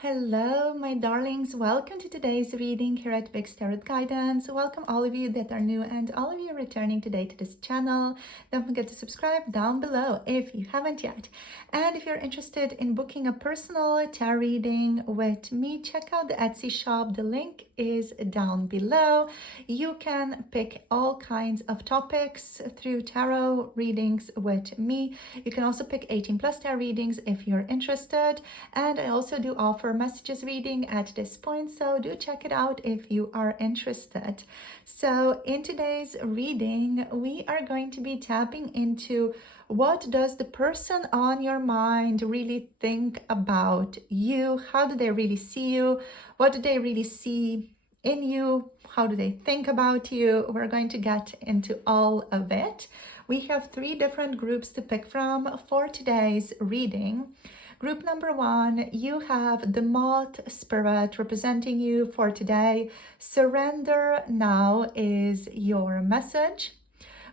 Hello, my darlings. Welcome to today's reading here at Big Tarot Guidance. Welcome all of you that are new and all of you returning today to this channel. Don't forget to subscribe down below if you haven't yet. And if you're interested in booking a personal tarot reading with me, check out the Etsy shop. The link is down below. You can pick all kinds of topics through tarot readings with me. You can also pick 18+ tarot readings if you're interested. And I also do offer messages reading at this point, so do check it out if you are interested. So in today's reading, we are going to be tapping into what does the person on your mind really think about you? How do they really see you? What do they really see in you? How do they think about you? We're going to get into all of it. We have 3 different groups to pick from for today's reading. Group number 1, you have the Moth spirit representing you for today. Surrender now is your message.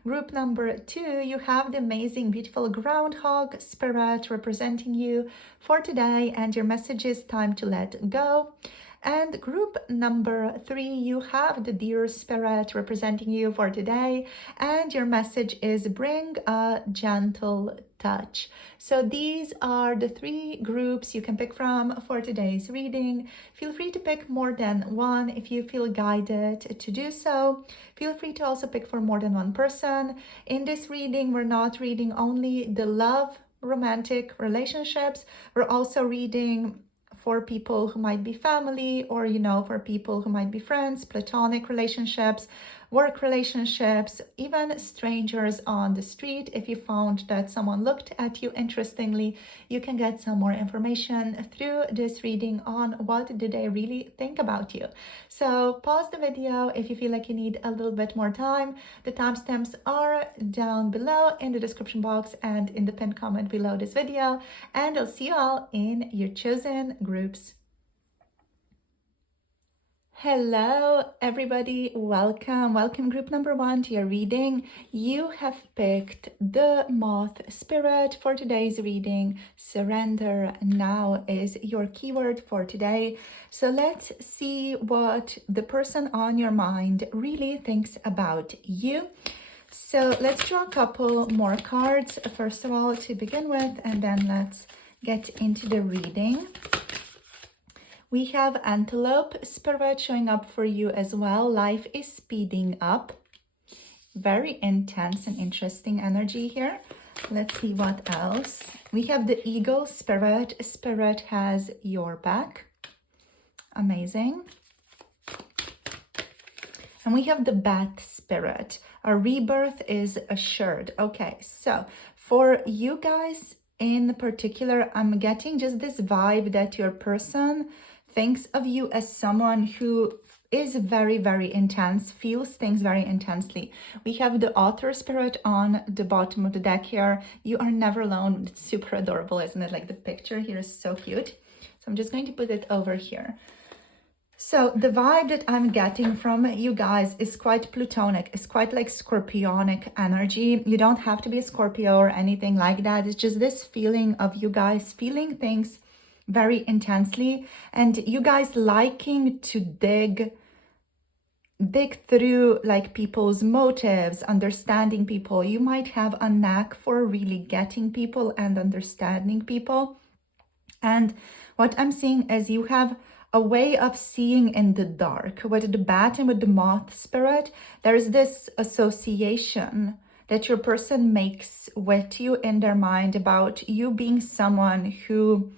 Group number 2, you have the amazing, beautiful Groundhog spirit representing you for today, and your message is time to let go. And group number 3, you have the Deer spirit representing you for today, and your message is bring a gentle touch. So these are the 3 groups you can pick from for today's reading. Feel free to pick more than one if you feel guided to do so. Feel free to also pick for more than one person. In this reading, we're not reading only the love, romantic relationships. We're also reading for people who might be family, or for people who might be friends, platonic relationships, work relationships, even strangers on the street. If you found that someone looked at you interestingly, you can get some more information through this reading on what do they really think about you. So pause the video if you feel like you need a little bit more time. The timestamps are down below in the description box and in the pinned comment below this video, and I'll see you all in your chosen groups. Hello everybody, welcome group number 1 to your reading. You have picked the Moth spirit for today's reading. Surrender now is your keyword for today. So let's see what the person on your mind really thinks about you. So let's draw a couple more cards first of all to begin with, and then let's get into the reading. We have Antelope spirit showing up for you as well. Life is speeding up. Very intense and interesting energy here. Let's see what else. We have the Eagle spirit. Spirit has your back. Amazing. And we have the Bat spirit. A rebirth is assured. Okay, so for you guys in particular, I'm getting just this vibe that your person thinks of you as someone who is very, very intense, feels things very intensely. We have the Author spirit on the bottom of the deck here. You are never alone. It's super adorable, isn't it? Like the picture here is so cute. So I'm just going to put it over here. So the vibe that I'm getting from you guys is quite Platonic. It's quite like Scorpionic energy. You don't have to be a Scorpio or anything like that. It's just this feeling of you guys feeling things very intensely, and you guys liking to dig through like people's motives, understanding people. You might have a knack for really getting people and understanding people. And what I'm seeing is you have a way of seeing in the dark. With the Bat and with the Moth spirit, there's this association that your person makes with you in their mind about you being someone who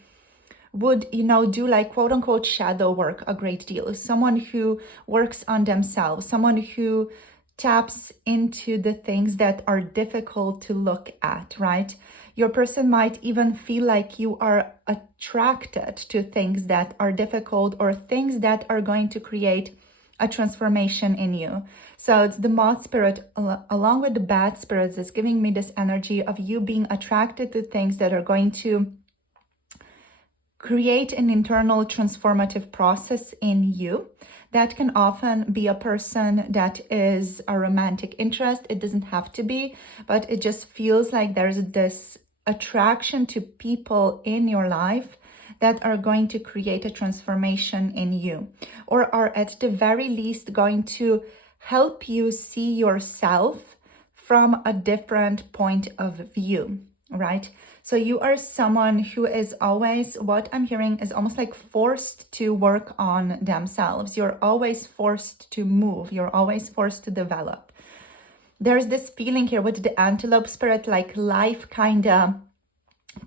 would, do like quote unquote shadow work a great deal. Someone who works on themselves, someone who taps into the things that are difficult to look at, right? Your person might even feel like you are attracted to things that are difficult or things that are going to create a transformation in you. So it's the Moth spirit along with the Bat spirits that's giving me this energy of you being attracted to things that are going to create an internal transformative process in you. That can often be a person that is a romantic interest. It doesn't have to be, but it just feels like there's this attraction to people in your life that are going to create a transformation in you, or are at the very least going to help you see yourself from a different point of view, right? So you are someone who is always, what I'm hearing is almost like forced to work on themselves. You're always forced to move. You're always forced to develop. There's this feeling here with the antelope spirit, like life kind of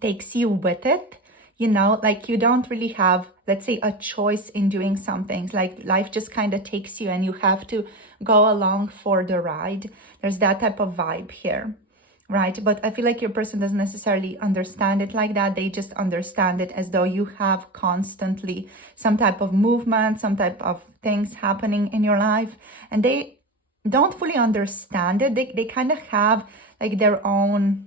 takes you with it, you know, like you don't really have, let's say, a choice in doing some things. Like life just kind of takes you and you have to go along for the ride. There's that type of vibe here, right? But I feel like your person doesn't necessarily understand it like that. They just understand it as though you have constantly some type of movement, some type of things happening in your life, and they don't fully understand it. They kind of have like their own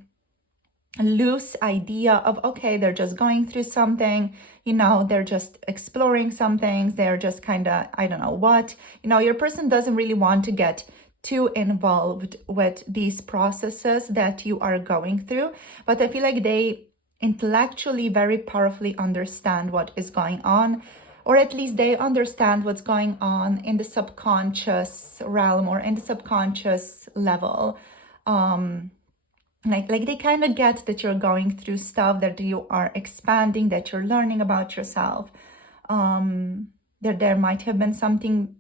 loose idea of, okay, they're just going through something, you know, they're just exploring some things, they're just kind of, I don't know what, you know, your person doesn't really want to get too involved with these processes that you are going through, but I feel like they intellectually very powerfully understand what is going on, or at least they understand what's going on in the subconscious realm or in the subconscious level. Like they kind of get that you're going through stuff, that you are expanding, that you're learning about yourself, that there might have been something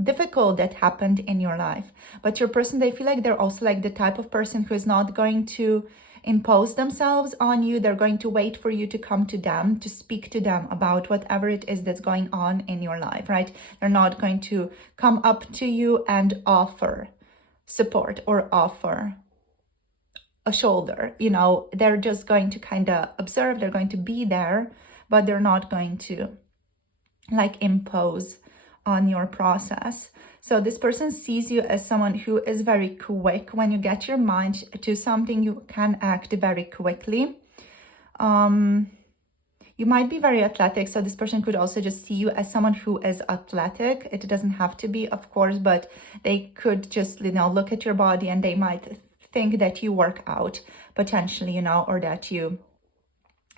difficult that happened in your life. But your person, they feel like they're also like the type of person who is not going to impose themselves on you. They're going to wait for you to come to them, to speak to them about whatever it is that's going on in your life, right? They're not going to come up to you and offer support or offer a shoulder, you know. They're just going to kind of observe, they're going to be there, but they're not going to like impose on your process. So this person sees you as someone who is very quick. When you get your mind to something, you can act very quickly. You might be very athletic, so this person could also just see you as someone who is athletic. It doesn't have to be, of course, but they could just, you know, look at your body and they might think that you work out potentially, you know, or that you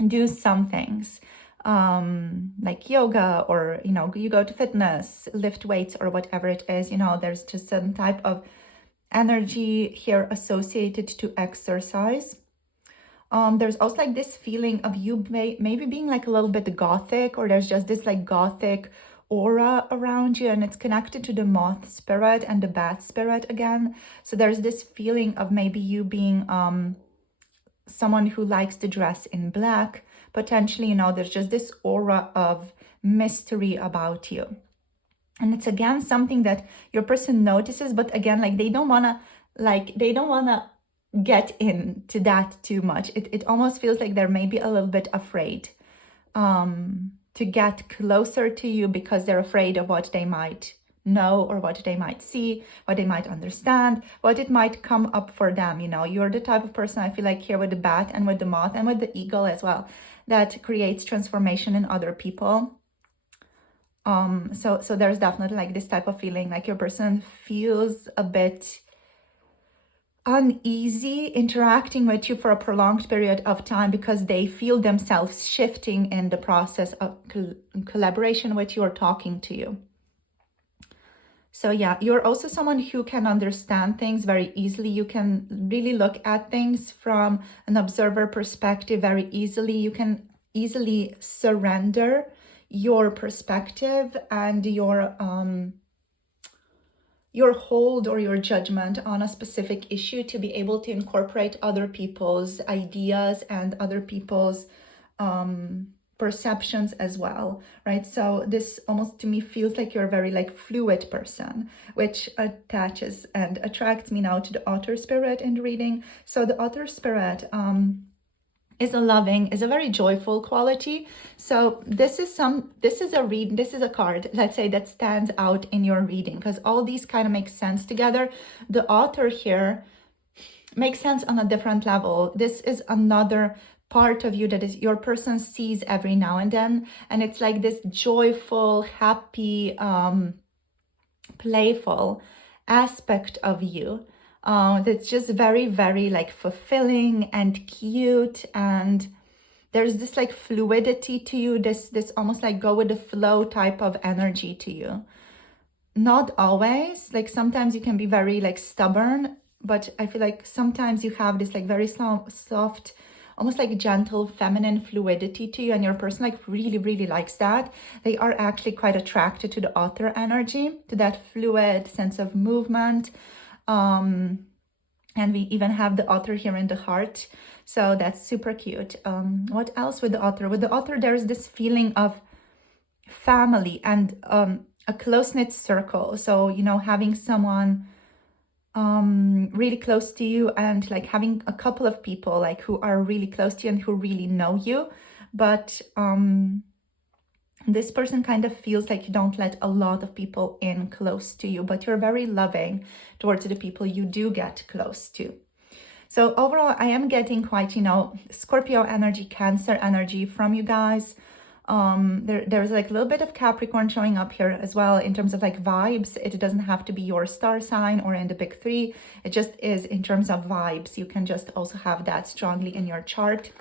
do some things like yoga, or, you know, you go to fitness, lift weights, or whatever it is, you know. There's just some type of energy here associated to exercise. There's also like this feeling of you maybe being like a little bit gothic, or there's just this like gothic aura around you, and it's connected to the moth spirit and the bat spirit again. So there's this feeling of maybe you being someone who likes to dress in black, potentially, you know. There's just this aura of mystery about you, and it's again something that your person notices, but again, like they don't want to get into that too much. It almost feels like they're maybe a little bit afraid to get closer to you, because they're afraid of what they might know, or what they might see, what they might understand, what it might come up for them, you know. You're the type of person, I feel like, here with the bat and with the moth and with the eagle as well, that creates transformation in other people. So there's definitely like this type of feeling, like your person feels a bit uneasy interacting with you for a prolonged period of time, because they feel themselves shifting in the process of collaboration with you or talking to you. So yeah, you're also someone who can understand things very easily. You can really look at things from an observer perspective very easily. You can easily surrender your perspective and your hold or your judgment on a specific issue, to be able to incorporate other people's ideas and other people's perceptions as well, right? So this almost to me feels like you're a very like fluid person, which attaches and attracts me now to the otter spirit in the reading. So the otter spirit is a very joyful quality. So this is a card, let's say, that stands out in your reading, because all these kind of make sense together. The author here makes sense on a different level. This is another part of you that is your person sees every now and then, and it's like this joyful, happy, playful aspect of you that's just very, very like fulfilling and cute, and there's this like fluidity to you, this almost like go with the flow type of energy to you. Not always, like sometimes you can be very like stubborn, but I feel like sometimes you have this like very soft, almost like gentle feminine fluidity to you, and your person like really likes that. They are actually quite attracted to the author energy, to that fluid sense of movement. And we even have the author here in the heart, so that's super cute. What else with the author? With the author, there's this feeling of family and a close-knit circle. So, you know, having someone really close to you, and like having a couple of people like who are really close to you and who really know you. But this person kind of feels like you don't let a lot of people in close to you, but you're very loving towards the people you do get close to. So overall, I am getting quite, you know, Scorpio energy, Cancer energy from you guys. There's like a little bit of Capricorn showing up here as well in terms of like vibes. It doesn't have to be your star sign or in the big three. It just is in terms of vibes. You can just also have that strongly in your chart.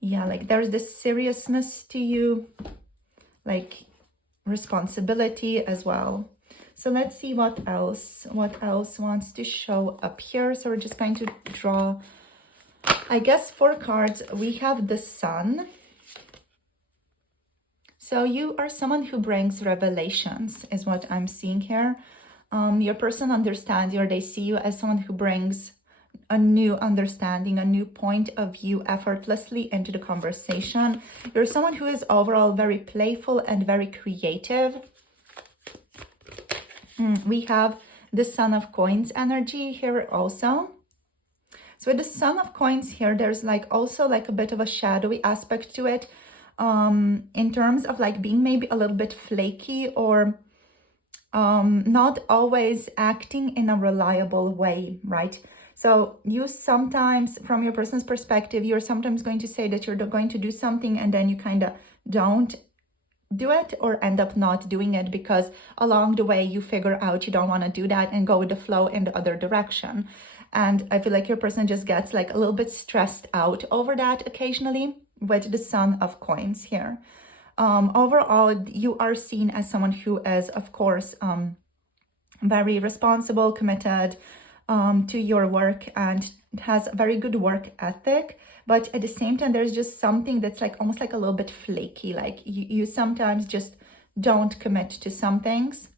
Yeah, like there's this seriousness to you, like responsibility as well. So let's see what else wants to show up here. So we're just going to draw, I guess, 4 cards. We have the Sun. So you are someone who brings revelations, is what I'm seeing here. Your person understands you, or they see you as someone who brings a new understanding, a new point of view effortlessly into the conversation. You're someone who is overall very playful and very creative. We have the Son of Coins energy here also. So with the Son of Coins here, there's like also like a bit of a shadowy aspect to it, in terms of like being maybe a little bit flaky, or not always acting in a reliable way, right? So you sometimes, from your person's perspective, you're sometimes going to say that you're going to do something and then you kind of don't do it, or end up not doing it because along the way you figure out you don't want to do that and go with the flow in the other direction. And I feel like your person just gets like a little bit stressed out over that occasionally with the Son of Coins here. Overall, you are seen as someone who is, of course, very responsible, committed to your work, and has a very good work ethic. But at the same time, there's just something that's like almost like a little bit flaky. Like you sometimes just don't commit to some things,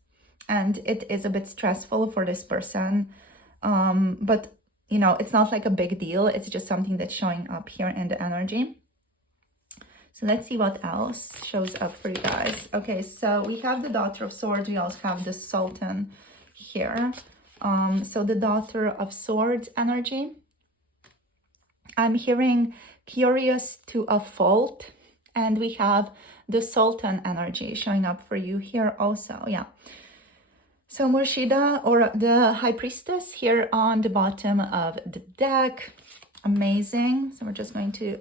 and it is a bit stressful for this person. But you know, it's not like a big deal. It's just something that's showing up here in the energy. So let's see what else shows up for you guys. Okay, so we have the Daughter of Swords. We also have the Sultan here. So the Daughter of Swords energy, I'm hearing curious to a fault, and we have the Sultan energy showing up for you here also. Yeah. So Murshida, or the High Priestess, here on the bottom of the deck. Amazing. So we're just going to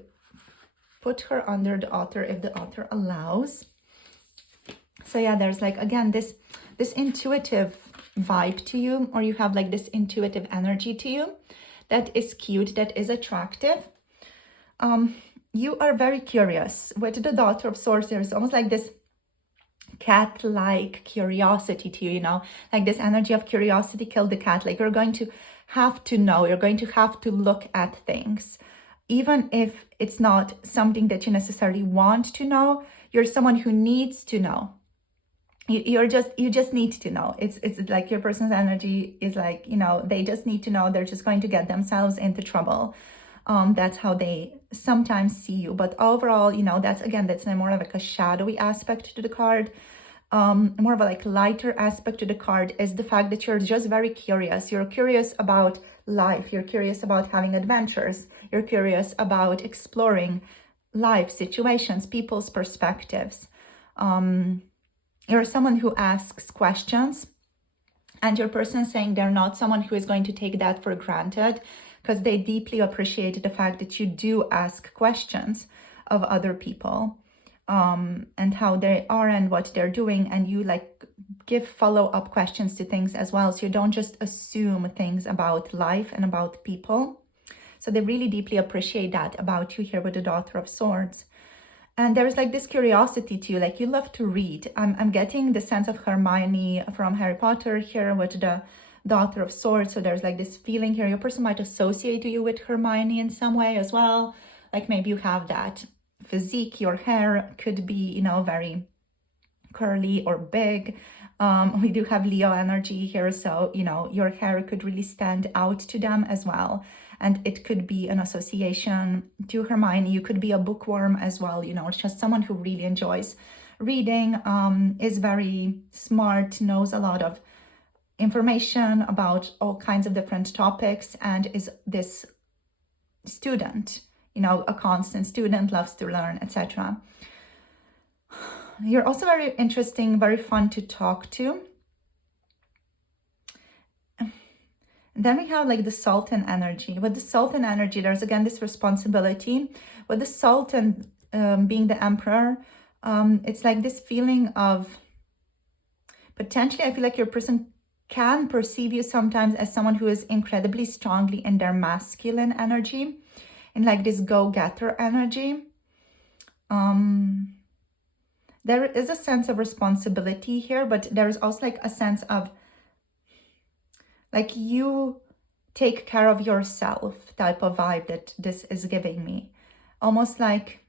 put her under the author if the author allows. So yeah, there's like, again, this intuitive vibe to you, or you have like this intuitive energy to you that is cute, that is attractive. You are very curious. With the Daughter of Swords, there's almost like this cat-like curiosity to you, you know, like this energy of curiosity killed the cat. Like you're going to have to know, you're going to have to look at things, even if it's not something that you necessarily want to know. You're someone who needs to know. You just need to know. It's like your person's energy is like, you know, they just need to know. They're just going to get themselves into trouble. That's how they sometimes see you. But overall, you know, that's more of like a shadowy aspect to the card. More of a like lighter aspect to the card is the fact that you're just very curious. You're curious about life. You're curious about having adventures. You're curious about exploring life situations, people's perspectives. You're someone who asks questions, and your person saying they're not someone who is going to take that for granted, because they deeply appreciate the fact that you do ask questions of other people, and how they are and what they're doing, and you like give follow-up questions to things as well. So you don't just assume things about life and about people. So they really deeply appreciate that about you here with the Daughter of Swords. And there's like this curiosity to you, like you love to read. I'm getting the sense of Hermione from Harry Potter here with the Daughter of Swords. So there's like this feeling here. Your person might associate you with Hermione in some way as well. Like maybe you have that physique, your hair could be, you know, very curly or big. We do have Leo energy here. So, you know, your hair could really stand out to them as well. And it could be an association to Hermione. You could be a bookworm as well. You know, it's just someone who really enjoys reading, is very smart, knows a lot of information about all kinds of different topics, and is this student, you know, a constant student, loves to learn, etc. You're also very interesting, very fun to talk to. Then we have like the Sultan energy. With the Sultan energy, there's again this responsibility. With the Sultan being the Emperor, it's like this feeling of potentially, I feel like your person can perceive you sometimes as someone who is incredibly strongly in their masculine energy, in like this go-getter energy. There is a sense of responsibility here, but there's also like a sense of like you take care of yourself type of vibe that this is giving me. Almost like,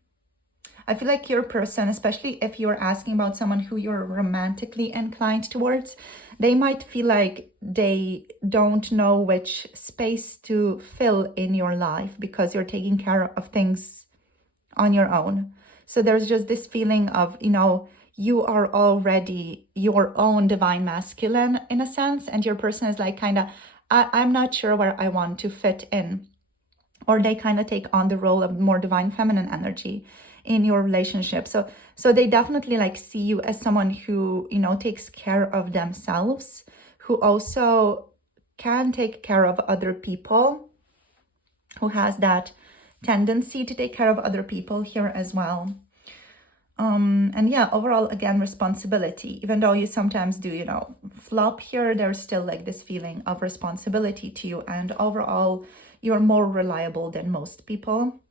I feel like your person, especially if you're asking about someone who you're romantically inclined towards, they might feel like they don't know which space to fill in your life because you're taking care of things on your own. So there's just this feeling of, you know, you are already your own divine masculine in a sense, and your person is like kind of, I'm not sure where I want to fit in. Or they kind of take on the role of more divine feminine energy in your relationship. So they definitely like see you as someone who, you know, takes care of themselves, who also can take care of other people, who has that tendency to take care of other people here as well. And yeah, overall, again, responsibility. Even though you sometimes do, you know, flop here, there's still like this feeling of responsibility to you. And overall, you're more reliable than most people.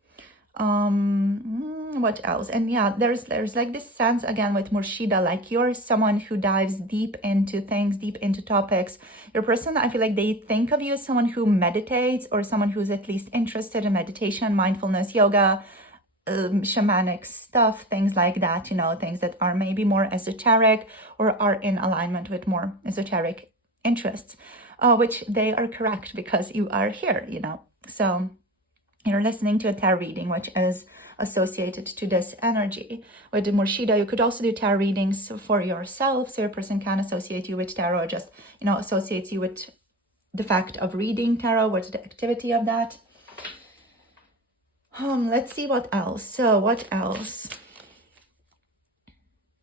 What else? And yeah, there's like this sense again with Murshida, like you're someone who dives deep into things, deep into topics. Your person, I feel like they think of you as someone who meditates, or someone who's at least interested in meditation, mindfulness, yoga, shamanic stuff, things like that, you know, things that are maybe more esoteric or are in alignment with more esoteric interests, which they are correct because you are here, you know. So you're listening to a tarot reading, which is associated to this energy. With the Murshida, you could also do tarot readings for yourself. So your person can associate you with tarot, or just, you know, associates you with the fact of reading tarot, with the activity of that. Let's see what else. So what else?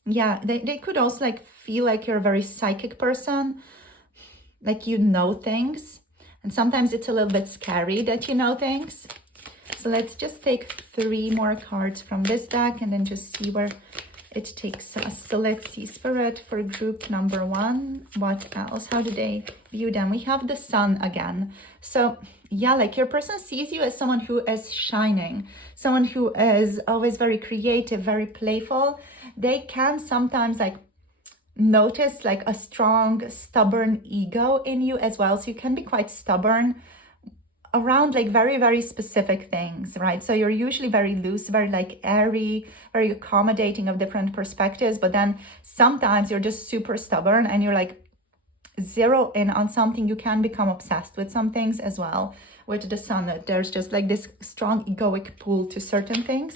Yeah, they could also like feel like you're a very psychic person, like you know things. And sometimes it's a little bit scary that you know things. So let's just take 3 more cards from this deck and then just see where it takes us. So let's see, Spirit, for group number 1. What else? How do they view them? We have the Sun again. So yeah, like your person sees you as someone who is shining, someone who is always very creative, very playful. They can sometimes like notice like a strong, stubborn ego in you as well. So you can be quite stubborn around like very, very specific things, right? So you're usually very loose, very like airy, very accommodating of different perspectives. But then sometimes you're just super stubborn and you're like zero in on something. You can become obsessed with some things as well. With the Sun, there's just like this strong egoic pull to certain things.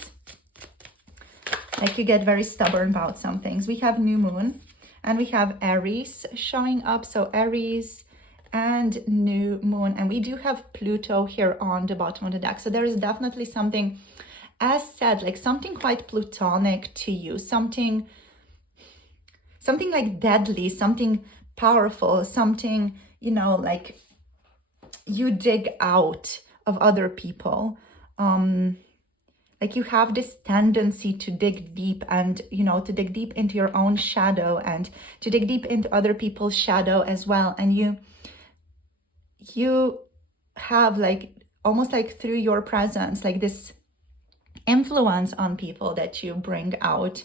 Like you get very stubborn about some things. We have New Moon and we have Aries showing up. So Aries and New Moon, and we do have Pluto here on the bottom of the deck. So there is definitely something, as said, like something quite Platonic to you, something like deadly, something powerful, something, you know, like you dig out of other people. Like you have this tendency to dig deep, and, you know, to dig deep into your own shadow and to dig deep into other people's shadow as well. And you have like almost like through your presence, like this influence on people, that you bring out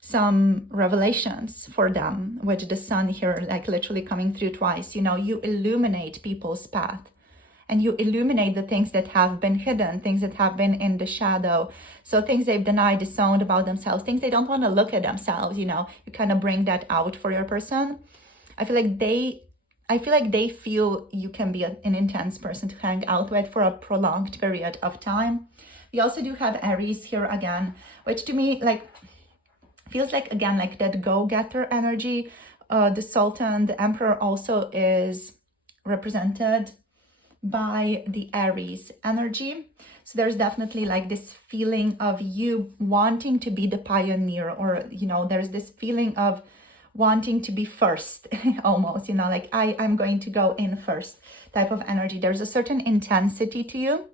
some revelations for them, with the sun here like literally coming through twice. You know, you illuminate people's path, and you illuminate the things that have been hidden, things that have been in the shadow. So things they've denied, disowned about themselves, things they don't want to look at themselves, you know, you kind of bring that out for your person. I feel like they feel you can be an intense person to hang out with for a prolonged period of time. We also do have Aries here again, which to me like feels like, again, like that go-getter energy. The Sultan, the Emperor, also is represented by the Aries energy. So there's definitely like this feeling of you wanting to be the pioneer, or, you know, there's this feeling of wanting to be first, almost, you know, like I'm going to go in first type of energy. There's a certain intensity to you.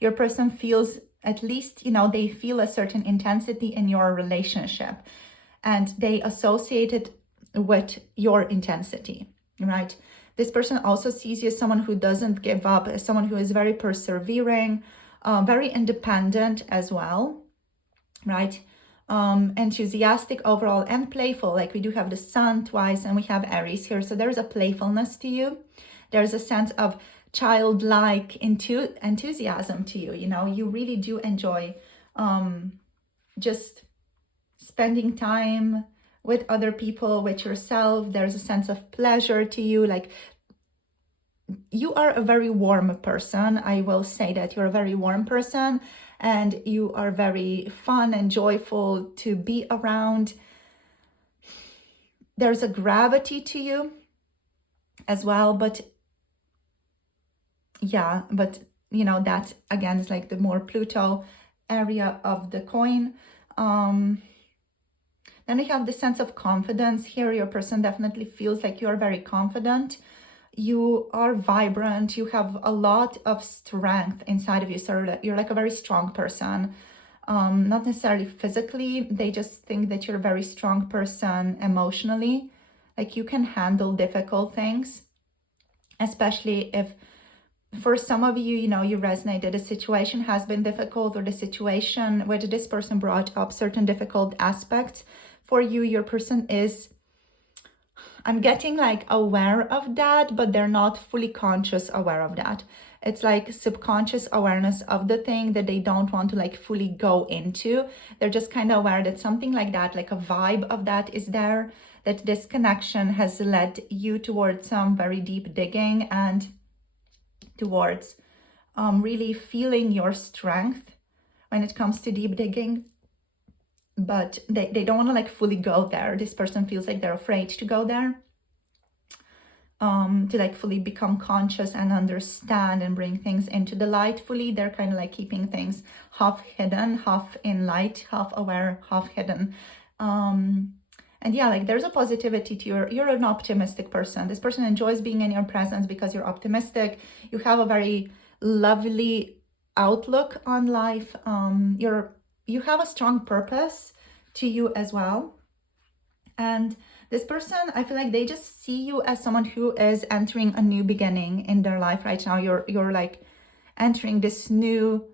Your person feels, at least, you know, they feel a certain intensity in your relationship, and they associate it with your intensity, right? This person also sees you as someone who doesn't give up, as someone who is very persevering, very independent as well, right? Enthusiastic overall and playful. Like we do have the sun twice and we have Aries here. So there's a playfulness to you. There's a sense of childlike enthusiasm to you. You know, you really do enjoy just spending time with other people, with yourself. There's a sense of pleasure to you. Like you are a very warm person. I will say that you're a very warm person, and you are very fun and joyful to be around. There's a gravity to you as well, but yeah, but you know, that again is like the more Pluto area of the coin. Then we have the sense of confidence here. Your person definitely feels like you're very confident. You are vibrant. You have a lot of strength inside of you. So you're like a very strong person. Not necessarily physically. They just think that you're a very strong person emotionally. Like you can handle difficult things, especially if for some of you, you know, you resonate that the situation has been difficult, or the situation where this person brought up certain difficult aspects for you. Your person is, I'm getting like aware of that, but they're not fully conscious aware of that. It's like subconscious awareness of the thing that they don't want to like fully go into. They're just kind of aware that something like that, like a vibe of that is there, that this connection has led you towards some very deep digging and towards really feeling your strength when it comes to deep digging. But they don't want to like fully go there. This person feels like they're afraid to go there, to like fully become conscious and understand and bring things into the light fully. They're kind of like keeping things half hidden, half in light, half aware, half hidden. And yeah, like there's a positivity to you're an optimistic person. This person enjoys being in your presence because you're optimistic. You have a very lovely outlook on life. You have a strong purpose to you as well. And this person, I feel like they just see you as someone who is entering a new beginning in their life right now. You're like entering this new,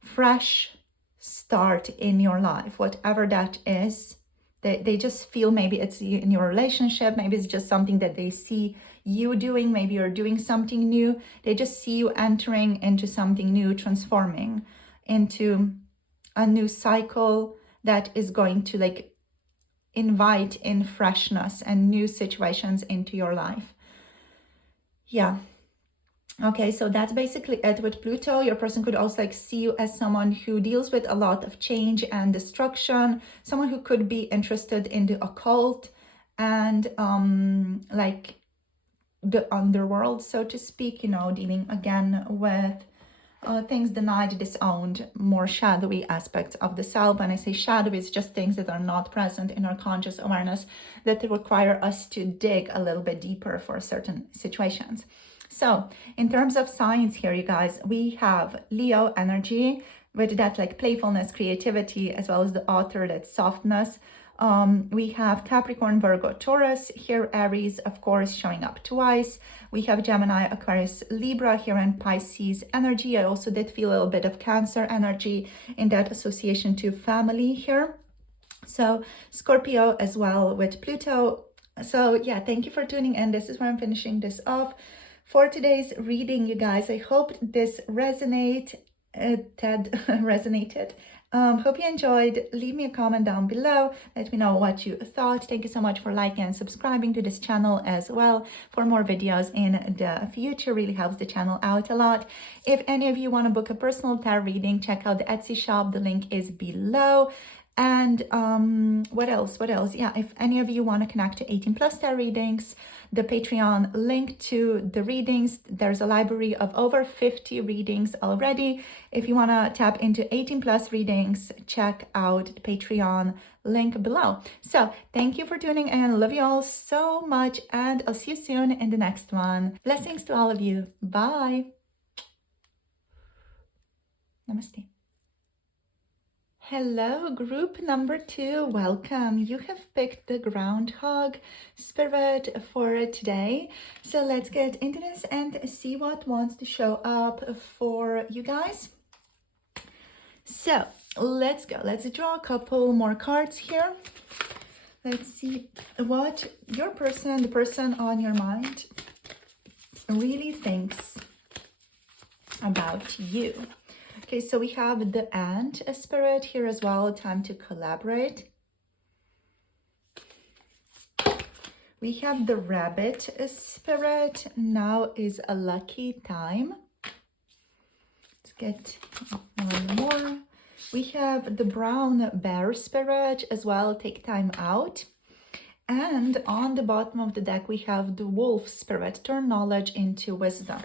fresh start in your life, whatever that is. They just feel, maybe it's in your relationship, maybe it's just something that they see you doing, maybe you're doing something new. They just see you entering into something new, transforming into a new cycle that is going to like invite in freshness and new situations into your life. Yeah. Okay, so that's basically it with Pluto. Your person could also like see you as someone who deals with a lot of change and destruction, someone who could be interested in the occult and like the underworld, so to speak, you know, dealing again with things denied, disowned, more shadowy aspects of the self. When I say shadowy, it's just things that are not present in our conscious awareness that require us to dig a little bit deeper for certain situations. So in terms of signs here, you guys, we have Leo energy with that like playfulness, creativity, as well as the author, that softness. We have Capricorn, Virgo, Taurus, here Aries, of course, showing up twice. We have Gemini, Aquarius, Libra here, and Pisces energy. I also did feel a little bit of Cancer energy in that association to family here. So Scorpio as well with Pluto. So yeah, thank you for tuning in. This is where I'm finishing this off for today's reading, you guys. I hope this resonated. Hope you enjoyed. Leave me a comment down below. Let me know what you thought. Thank you so much for liking and subscribing to this channel as well for more videos in the future. Really helps the channel out a lot. If any of you want to book a personal tarot reading, check out the Etsy shop. The link is below. And what else? Yeah, if any of you want to connect to 18+ tarot readings, the Patreon link to the readings, there's a library of over 50 readings already. If you want to tap into 18+ readings, check out the Patreon link below. So thank you for tuning in. Love you all so much, and I'll see you soon in the next one. Blessings to all of you. Bye. Namaste. Hello, group number 2. Welcome. You have picked the Groundhog spirit for today. So let's get into this and see what wants to show up for you guys. So let's go. Let's draw a couple more cards here. Let's see what your person, the person on your mind, really thinks about you. Okay, so we have the ant spirit here as well, time to collaborate. We have the rabbit spirit, now is a lucky time. Let's get one more. We have the brown bear spirit as well, take time out. And on the bottom of the deck, we have the wolf spirit, turn knowledge into wisdom.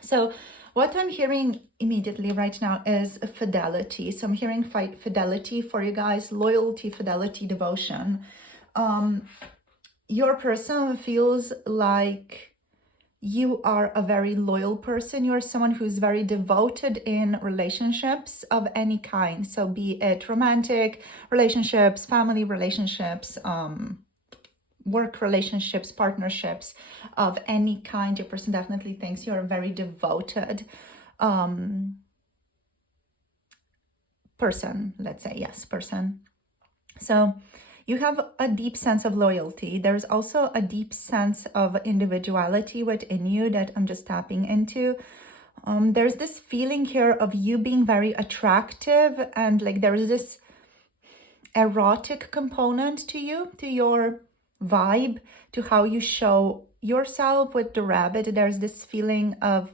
So what I'm hearing immediately right now is fidelity. So I'm hearing fidelity for you guys, loyalty, fidelity, devotion. Your person feels like you are a very loyal person. You're someone who's very devoted in relationships of any kind. So be it romantic relationships, family relationships, work relationships, partnerships of any kind. Your person definitely thinks you're a very devoted person, let's say. Yes, person. So you have a deep sense of loyalty. There's also a deep sense of individuality within you that I'm just tapping into. There's this feeling here of you being very attractive, and like there is this erotic component to you, to your vibe, to how you show yourself. With the rabbit, there's this feeling of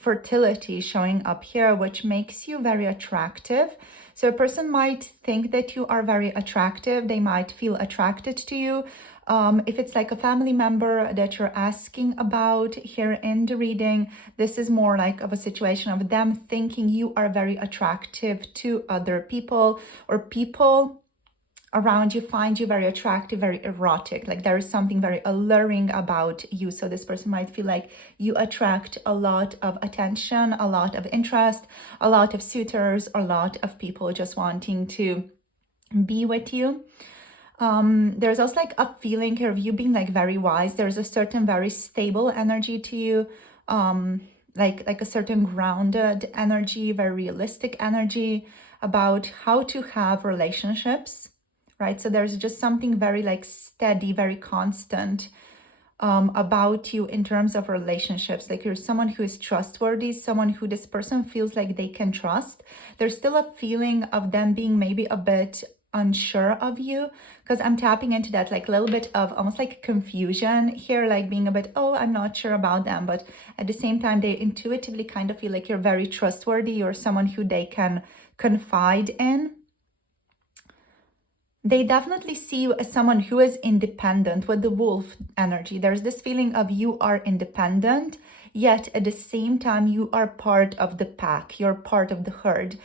fertility showing up here, which makes you very attractive. So a person might think that you are very attractive. They might feel attracted to you. If it's like a family member that you're asking about here in the reading, this is more like of a situation of them thinking you are very attractive to other people, or people around you find you very attractive, very erotic, like there is something very alluring about you. So this person might feel like you attract a lot of attention, a lot of interest, a lot of suitors, a lot of people just wanting to be with you. There's also like a feeling here of you being like very wise. There's a certain very stable energy to you, like a certain grounded energy, very realistic energy about how to have relationships. Right, so there's just something very like steady, very constant about you in terms of relationships. Like you're someone who is trustworthy, someone who this person feels like they can trust. There's still a feeling of them being maybe a bit unsure of you, because I'm tapping into that like a little bit of almost like confusion here, like being a bit, oh, I'm not sure about them. But at the same time, they intuitively kind of feel like you're very trustworthy. You're someone who they can confide in. They definitely see you as someone who is independent. With the wolf energy, there's this feeling of you are independent, yet at the same time, you are part of the pack. You're part of the herd.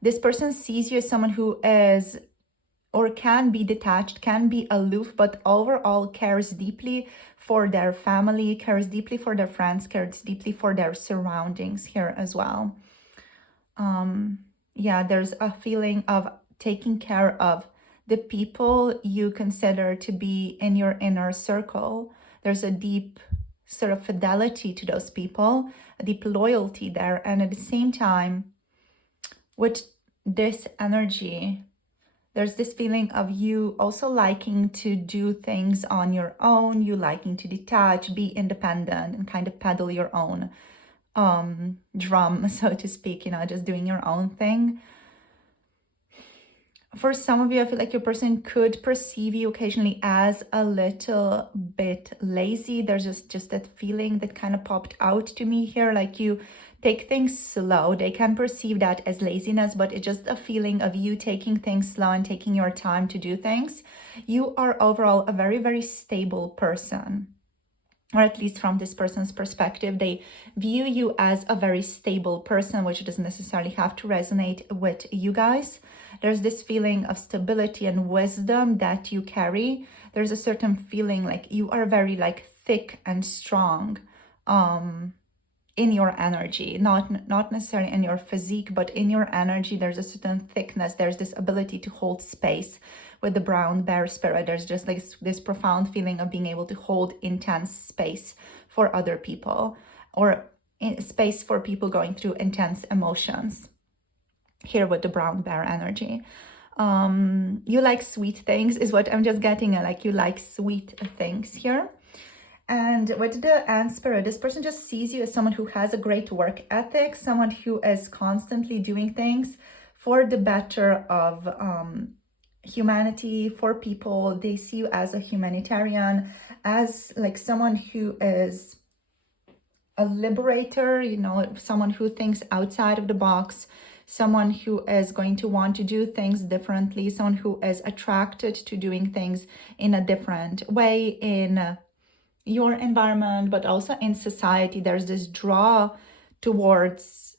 This person sees you as someone who is or can be detached, can be aloof, but overall cares deeply for their family, cares deeply for their friends, cares deeply for their surroundings here as well. Yeah, there's a feeling of taking care of the people you consider to be in your inner circle. There's a deep sort of fidelity to those people, a deep loyalty there. And at the same time, with this energy, there's this feeling of you also liking to do things on your own, you liking to detach, be independent, and kind of pedal your own drum, so to speak, just doing your own thing. For some of you, I feel like your person could perceive you occasionally as a little bit lazy. There's just that feeling that kind of popped out to me here, like you take things slow. They can perceive that as laziness, but it's just a feeling of you taking things slow and taking your time to do things. You are overall a very, very stable person. Or at least from this person's perspective, they view you as a very stable person, which doesn't necessarily have to resonate with you guys. There's this feeling of stability and wisdom that you carry. There's a certain feeling like you are very thick and strong in your energy, not necessarily in your physique, but in your energy. There's a certain thickness. There's this ability to hold space. With the brown bear spirit, there's just this profound feeling of being able to hold intense space for other people, or space for people going through intense emotions. Here with the brown bear energy, you like sweet things is what I'm just getting at. Like you like sweet things here. And with the ant spirit, this person just sees you as someone who has a great work ethic, someone who is constantly doing things for the better of humanity, for people. They see you as a humanitarian, as someone who is a liberator, someone who thinks outside of the box, someone who is going to want to do things differently, someone who is attracted to doing things in a different way in your environment, but also in society. There's this draw towards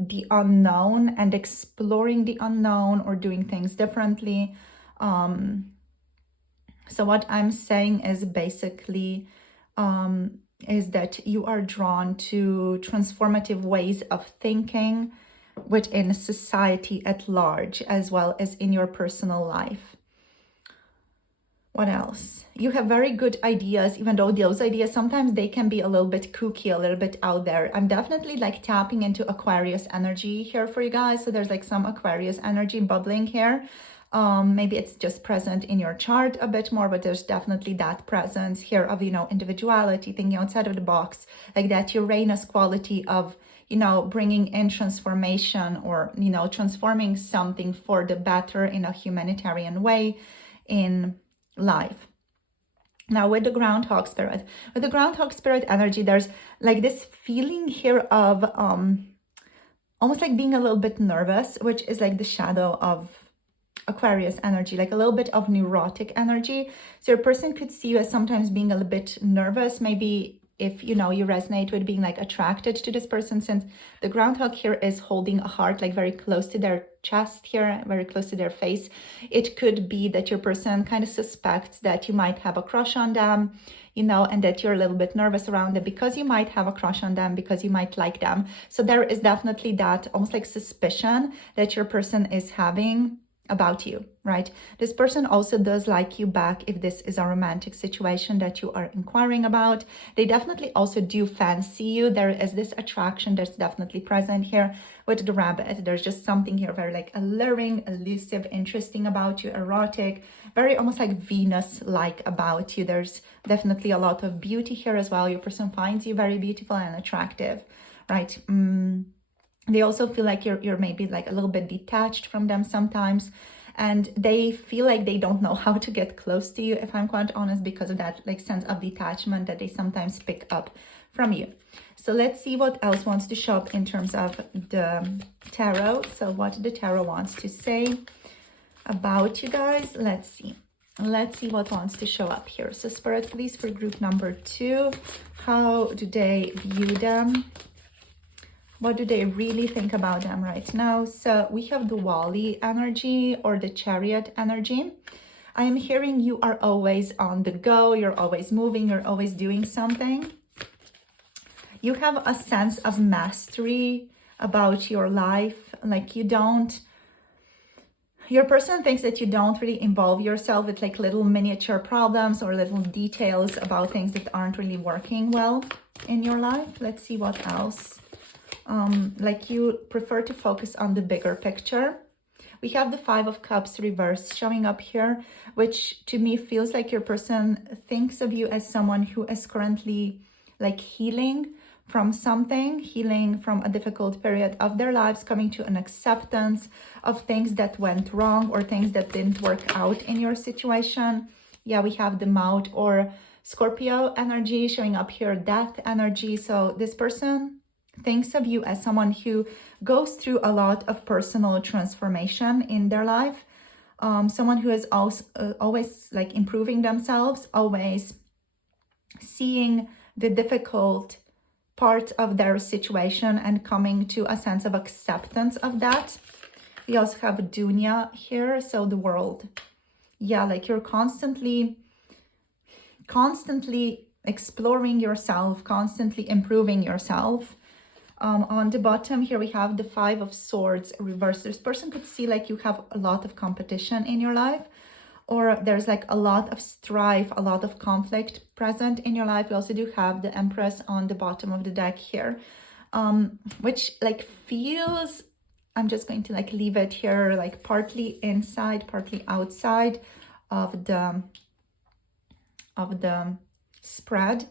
the unknown and exploring the unknown or doing things differently. So what I'm saying is basically is that you are drawn to transformative ways of thinking within society at large, as well as in your personal life. What else? You have very good ideas, even though those ideas, sometimes they can be a little bit kooky, a little bit out there. I'm definitely tapping into Aquarius energy here for you guys. So there's some Aquarius energy bubbling here. Maybe it's just present in your chart a bit more, but there's definitely that presence here of, individuality, thinking outside of the box, like that Uranus quality of, bringing in transformation or, transforming something for the better in a humanitarian way in life. Now with the Groundhog spirit, energy, there's this feeling here of almost being a little bit nervous, which is the shadow of Aquarius energy, a little bit of neurotic energy. So your person could see you as sometimes being a little bit nervous, maybe if you resonate with being attracted to this person, since the Groundhog here is holding a heart very close to their chest here, very close to their face. It could be that your person kind of suspects that you might have a crush on them, and that you're a little bit nervous around it because you might have a crush on them, because you might like them. So there is definitely that almost suspicion that your person is having about you, right? This person also does like you back if this is a romantic situation that you are inquiring about. They definitely also do fancy you. There is this attraction that's definitely present here with the rabbit. There's just something here very alluring, elusive, interesting about you, erotic, very almost Venus-like about you. There's definitely a lot of beauty here as well. Your person finds you very beautiful and attractive, right? They also feel like you're maybe a little bit detached from them sometimes, and they feel like they don't know how to get close to you, if I'm quite honest, because of that sense of detachment that they sometimes pick up from you. So let's see what else wants to show up in terms of the tarot. So what the tarot wants to say about you guys. Let's see what wants to show up here. So Spirit, please, for group number 2, how do they view them? What do they really think about them right now? So we have the Wally energy or the Chariot energy. I am hearing you are always on the go. You're always moving. You're always doing something. You have a sense of mastery about your life. You don't Your person thinks that you don't really involve yourself with like little miniature problems or little details about things that aren't really working well in your life. Let's see what else. Like you prefer to focus on the bigger picture. We have the Five of Cups reverse showing up here, which to me feels like your person thinks of you as someone who is currently like healing from something, healing from a difficult period of their lives, coming to an acceptance of things that went wrong or things that didn't work out in your situation. Yeah, we have the Moth or Scorpio energy showing up here, death energy. So this person thinks of you as someone who goes through a lot of personal transformation in their life. Someone who is also, always like improving themselves, always seeing the difficult part of their situation and coming to a sense of acceptance of that. We also have Dunya here, so the world. Yeah, like you're constantly exploring yourself, constantly improving yourself. On the bottom here, we have the Five of Swords reversed. This person could see like you have a lot of competition in your life, or there's like a lot of strife, a lot of conflict present in your life. We also do have the Empress on the bottom of the deck here, which like feels, I'm just going to like leave it here, like partly inside, partly outside of the spread,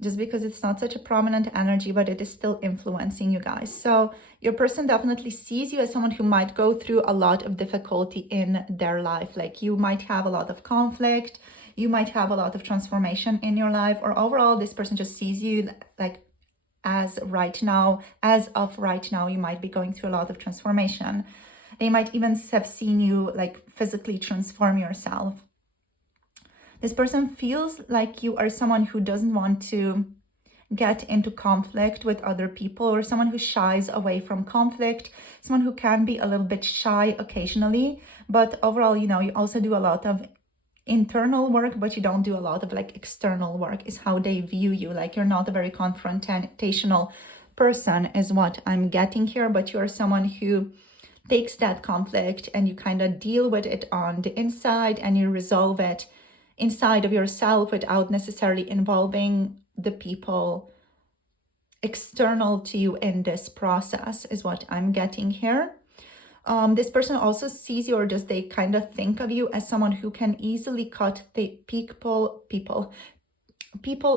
just because it's not such a prominent energy, but it is still influencing you guys. So your person definitely sees you as someone who might go through a lot of difficulty in their life. Like you might have a lot of conflict, you might have a lot of transformation in your life, or overall this person just sees you like as of right now, you might be going through a lot of transformation. They might even have seen you like physically transform yourself. This person feels like you are someone who doesn't want to get into conflict with other people, or someone who shies away from conflict, someone who can be a little bit shy occasionally, but overall, you know, you also do a lot of internal work, but you don't do a lot of like external work, is how they view you. Like you're not a very confrontational person is what I'm getting here, but you're someone who takes that conflict and you kind of deal with it on the inside and you resolve it inside of yourself without necessarily involving the people external to you in this process, is what I'm getting here. This person also sees you, or does they kind of think of you as someone who can easily cut the people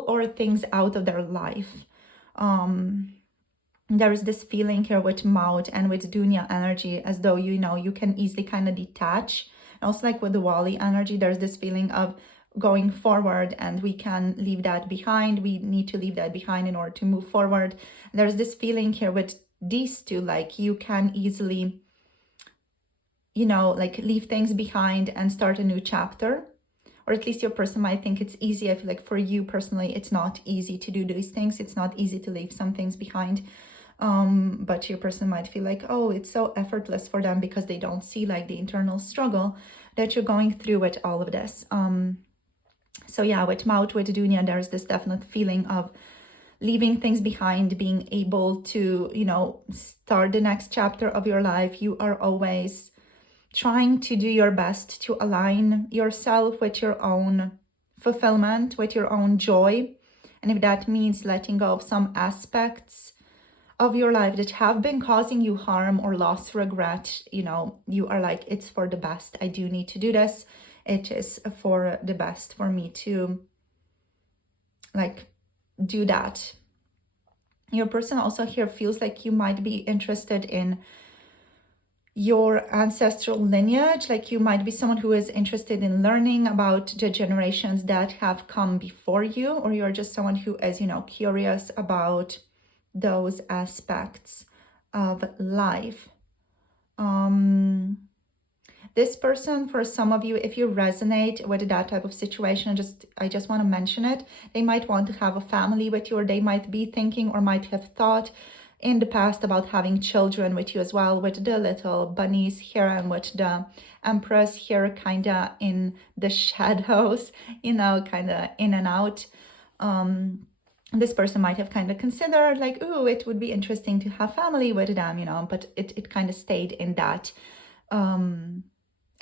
or things out of their life. There is this feeling here with Moth and with Dunya energy, as though, you know, you can easily kind of detach. Also like with the Wali energy, there's this feeling of going forward and we can leave that behind. We need to leave that behind in order to move forward. There's this feeling here with these two, like you can easily, you know, like leave things behind and start a new chapter. Or at least your person might think it's easy. I feel like for you personally, it's not easy to do these things. It's not easy to leave some things behind. But your person might feel like, oh, it's so effortless for them because they don't see like the internal struggle that you're going through with all of this. So yeah, with Moth, with Dunya, there's this definite feeling of leaving things behind, being able to, you know, start the next chapter of your life. You are always trying to do your best to align yourself with your own fulfillment, with your own joy. And if that means letting go of some aspects of your life that have been causing you harm or loss, regret, you know, you are like, it's for the best. I do need to do this. It is for the best for me to like do that. Your person also here feels like you might be interested in your ancestral lineage. Like you might be someone who is interested in learning about the generations that have come before you, or you're just someone who is, you know, curious about those aspects of life. This person, for some of you, if you resonate with that type of situation, I just want to mention it. They might want to have a family with you, or they might be thinking or might have thought in the past about having children with you as well, with the little bunnies here and with the Empress here kind of in the shadows, you know, kind of in and out. This person might have kind of considered like, ooh, it would be interesting to have family with them, you know, but it kind of stayed in that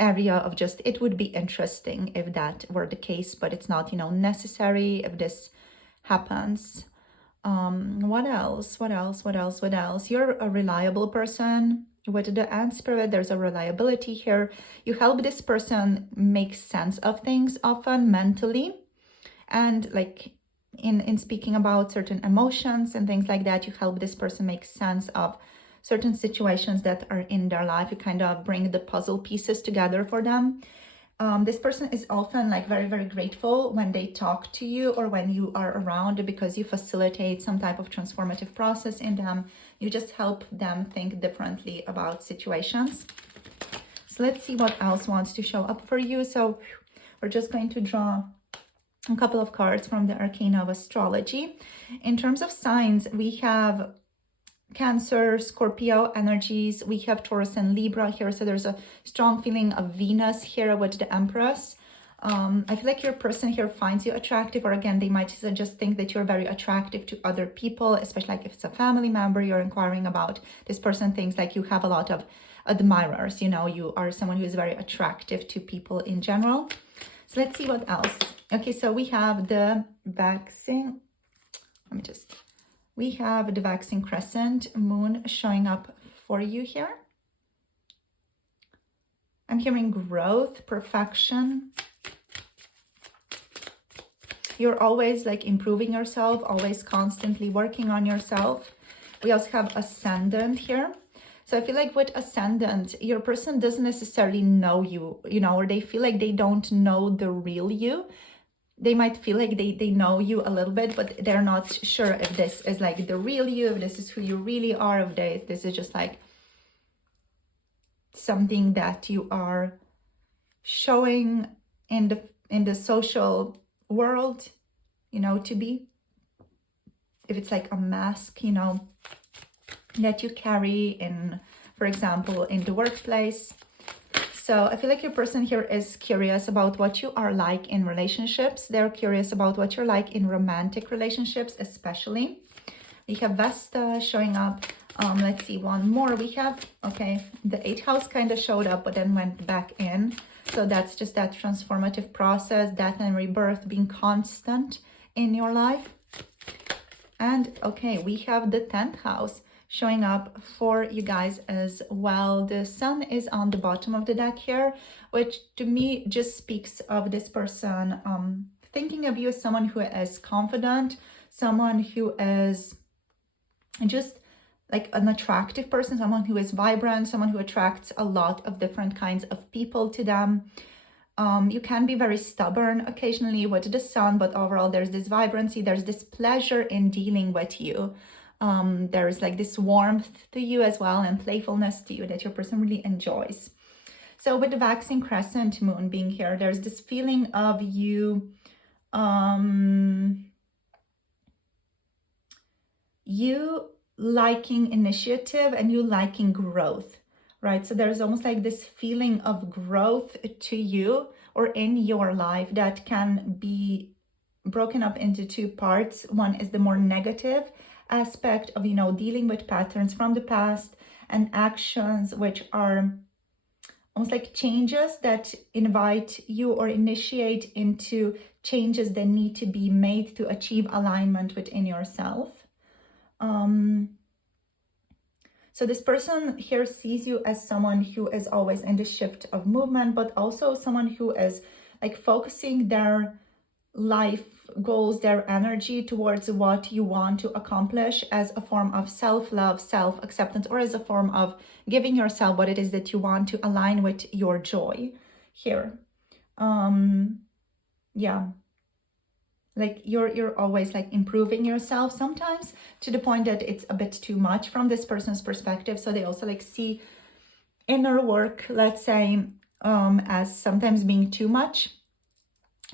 area of just, it would be interesting if that were the case, but it's not, necessary if this happens. What else? You're a reliable person. With the Ant Spirit, there's a reliability here. You help this person make sense of things often mentally. And like in speaking about certain emotions and things like that, you help this person make sense of certain situations that are in their life. You kind of bring the puzzle pieces together for them. This person is often like very, very grateful when they talk to you or when you are around, because you facilitate some type of transformative process in them. You just help them think differently about situations. So let's see what else wants to show up for you. So we're just going to draw a couple of cards from the Arcana of Astrology. In terms of signs, we have Cancer, Scorpio energies. We have Taurus and Libra here. So there's a strong feeling of Venus here with the Empress. I feel like your person here finds you attractive, or again, they might just think that you're very attractive to other people, especially like if it's a family member you're inquiring about. This person thinks like you have a lot of admirers, you are someone who is very attractive to people in general. So let's see what else. Okay, so we have the waxing. We have the waxing crescent moon showing up for you here. I'm hearing growth, perfection. You're always like improving yourself, always constantly working on yourself. We also have ascendant here. So I feel like with ascendant, your person doesn't necessarily know you, or they feel like they don't know the real you. They might feel like they know you a little bit, but they're not sure if this is like the real you, if this is who you really are, if this is just like something that you are showing in the social world, to be. If it's like a mask, that you carry in, for example, in the workplace. So I feel like your person here is curious about what you are like in relationships. They're curious about what you're like in romantic relationships, especially. We have Vesta showing up. Let's see, one more. We have, okay, the 8th house kind of showed up, but then went back in. So that's just that transformative process, death and rebirth being constant in your life. And okay, we have the 10th house showing up for you guys as well. The Sun is on the bottom of the deck here, which to me just speaks of this person thinking of you as someone who is confident, someone who is just like an attractive person, someone who is vibrant, someone who attracts a lot of different kinds of people to them. You can be very stubborn occasionally with the Sun, but overall there's this vibrancy, there's this pleasure in dealing with you. There is like this warmth to you as well, and playfulness to you that your person really enjoys. So with the waxing crescent moon being here, there's this feeling of you, you liking initiative and you liking growth, right? So there's almost like this feeling of growth to you or in your life that can be broken up into two parts. One is the more negative aspect of, dealing with patterns from the past and actions which are almost like changes that invite you or initiate into changes that need to be made to achieve alignment within yourself. So this person here sees you as someone who is always in the shift of movement, but also someone who is like focusing their life goals, their energy towards what you want to accomplish as a form of self-love, self-acceptance, or as a form of giving yourself what it is that you want to align with your joy here. Yeah, like you're always like improving yourself, sometimes to the point that it's a bit too much from this person's perspective. So they also like see inner work, let's say, as sometimes being too much.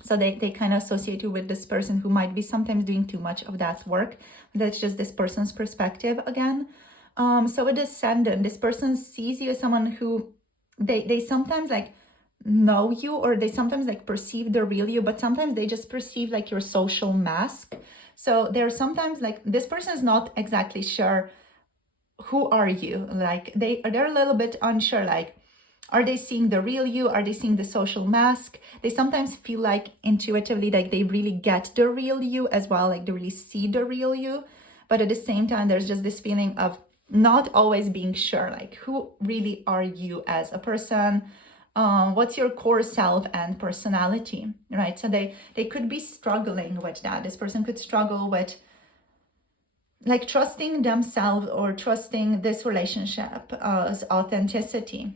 So they kind of associate you with this person who might be sometimes doing too much of that work. That's just this person's perspective again. So with Ascendant, this person sees you as someone who they sometimes like know you, or they sometimes like perceive the real you, but sometimes they just perceive like your social mask. So they're sometimes like, this person is not exactly sure who are you. Like they're a little bit unsure, like, Are they seeing the real you? Are they seeing the social mask? They sometimes feel like intuitively, like they really get the real you as well, like they really see the real you. But at the same time, there's just this feeling of not always being sure, like who really are you as a person? What's your core self and personality, right? So they could be struggling with that. This person could struggle with like trusting themselves or trusting this relationship as authenticity.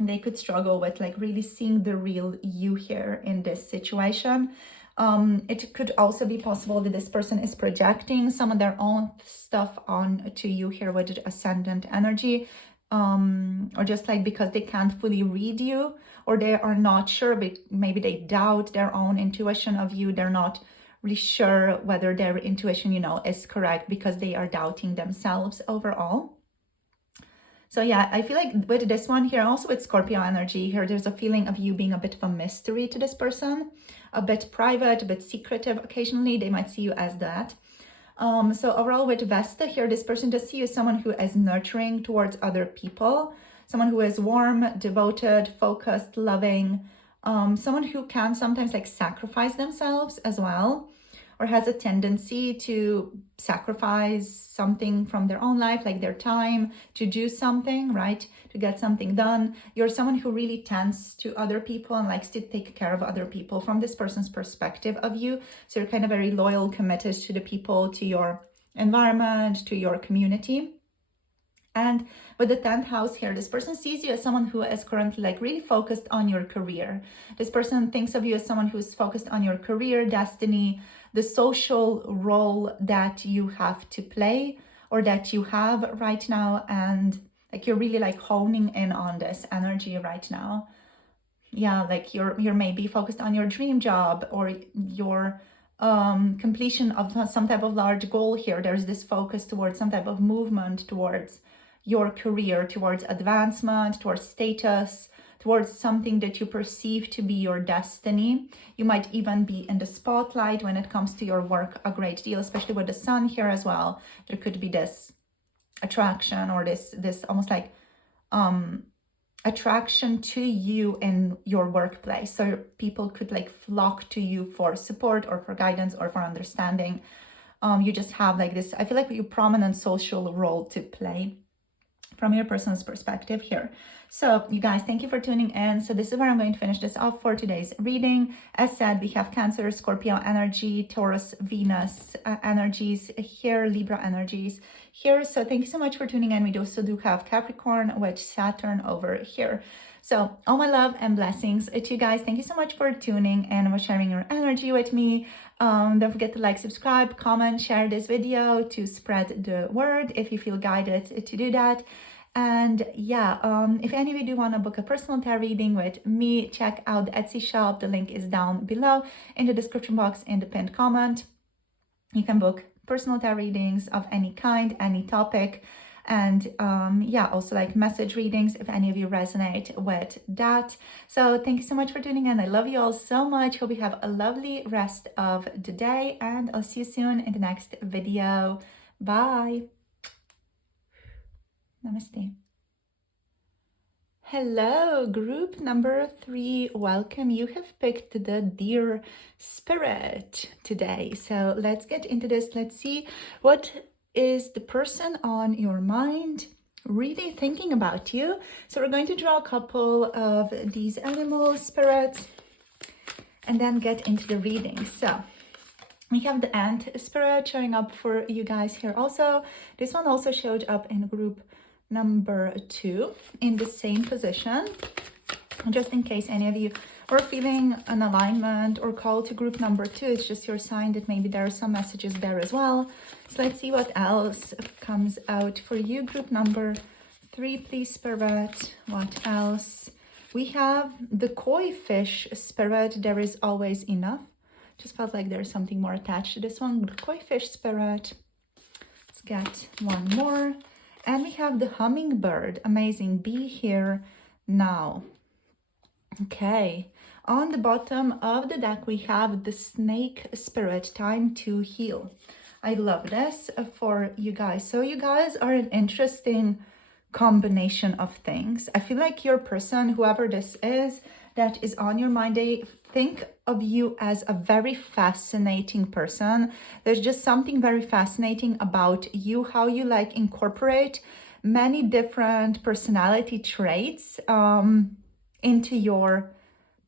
They could struggle with like really seeing the real you here in this situation. It could also be possible that this person is projecting some of their own stuff on to you here with ascendant energy, or just like because they can't fully read you, or they are not sure, but maybe they doubt their own intuition of you. They're not really sure whether their intuition, you know, is correct because they are doubting themselves overall. So yeah, I feel like with this one here, also with Scorpio energy here, there's a feeling of you being a bit of a mystery to this person, a bit private, a bit secretive. Occasionally, they might see you as that. So overall with Vesta here, this person does see you as someone who is nurturing towards other people, someone who is warm, devoted, focused, loving, someone who can sometimes like sacrifice themselves as well, or has a tendency to sacrifice something from their own life, like their time, to do something, right? To get something done. You're someone who really tends to other people and likes to take care of other people from this person's perspective of you. So you're kind of very loyal, committed to the people, to your environment, to your community. And with the 10th house here, this person sees you as someone who is currently like really focused on your career. This person thinks of you as someone who is focused on your career, destiny, the social role that you have to play or that you have right now. And like you're really like honing in on this energy right now. Yeah, like you're maybe focused on your dream job or your completion of some type of large goal here. There's this focus towards some type of movement towards your career, towards advancement, towards status, towards something that you perceive to be your destiny. You might even be in the spotlight when it comes to your work a great deal, especially with the sun here as well. There could be this attraction or this almost like attraction to you in your workplace. So people could like flock to you for support or for guidance or for understanding. You just have like this, I feel like your prominent social role to play from your person's perspective here. So you guys, thank you for tuning in. So this is where I'm going to finish this off for today's reading. As said, we have Cancer, Scorpio energy, Taurus, Venus energies here, Libra energies here. So thank you so much for tuning in. We also do have Capricorn with Saturn over here. So all my love and blessings to you guys. Thank you so much for tuning in and for sharing your energy with me. Don't forget to like, subscribe, comment, share this video to spread the word if you feel guided to do that. And yeah, if any of you do want to book a personal tarot reading with me, check out the Etsy shop. The link is down below in the description box in the pinned comment. You can book personal tarot readings of any kind, any topic. And yeah, also like message readings if any of you resonate with that. So thank you so much for tuning in. I love you all so much. Hope you have a lovely rest of the day, and I'll see you soon in the next video. Bye. Namaste. Hello, group number 3. Welcome. You have picked the Deer Spirit today. So let's get into this. Let's see what is the person on your mind really thinking about you. So we're going to draw a couple of these animal spirits and then get into the reading. So we have the Ant Spirit showing up for you guys here also. This one also showed up in group number 2 in the same position, just in case any of you are feeling an alignment or call to group number 2. It's just your sign that maybe there are some messages there as well. So let's see what else comes out for you. Group number 3, please, Spirit. What else? We have the Koi Fish Spirit. There is always enough. Just felt like there's something more attached to this one. The Koi Fish Spirit. Let's get one more. And we have the Hummingbird. Amazing. Be here now. Okay. On the bottom of the deck, we have the Snake Spirit. Time to heal. I love this for you guys. So you guys are an interesting combination of things. I feel like your person, whoever this is, that is on your mind, they think of you as a very fascinating person. There's just something very fascinating about you, how you like incorporate many different personality traits into your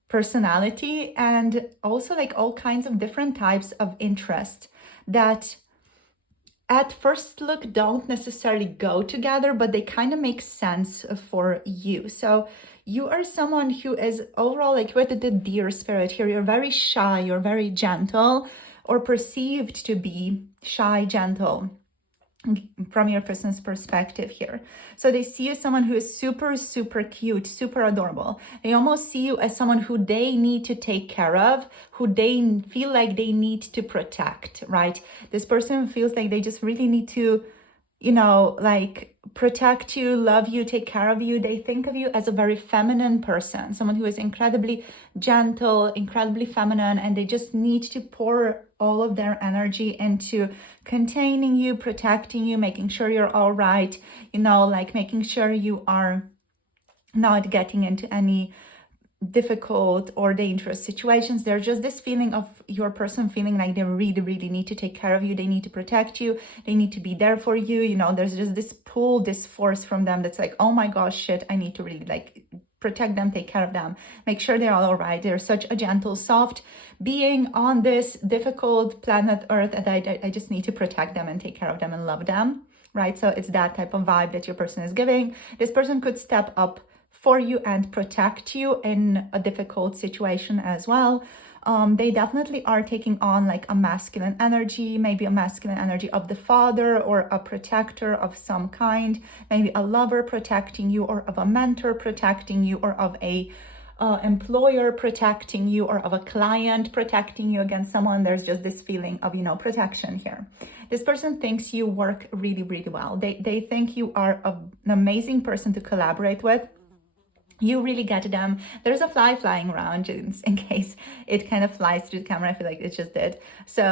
personality, and also like all kinds of different types of interest that at first look don't necessarily go together, but they kind of make sense for you. So you are someone who is overall, like with the deer spirit here, you're very shy, you're very gentle, or perceived to be shy, gentle from your person's perspective here. So they see you as someone who is super, super cute, super adorable. They almost see you as someone who they need to take care of, who they feel like they need to protect, right? This person feels like they just really need to, you know, like protect you, love you, take care of you. They think of you as a very feminine person, someone who is incredibly gentle, incredibly feminine, and they just need to pour all of their energy into containing you, protecting you, making sure you're all right, you know, like making sure you are not getting into any difficult or dangerous situations. There's just this feeling of your person feeling like they really, really need to take care of you. They need to protect you. They need to be there for you. You know, there's just this pull, this force from them that's like, oh my gosh, shit, I need to really like protect them, take care of them, make sure they're all right. They're such a gentle, soft being on this difficult planet Earth, and I just need to protect them and take care of them and love them, right? So it's that type of vibe that your person is giving. This person could step up for you and protect you in a difficult situation as well. They definitely are taking on like a masculine energy, maybe a masculine energy of the father or a protector of some kind, maybe a lover protecting you, or of a mentor protecting you, or of a employer protecting you, or of a client protecting you against someone. There's just this feeling of, you know, protection here. This person thinks you work really, really well. They think you are an amazing person to collaborate with. You really get them. There's a fly flying around in case it kind of flies through the camera. I feel like it just did. So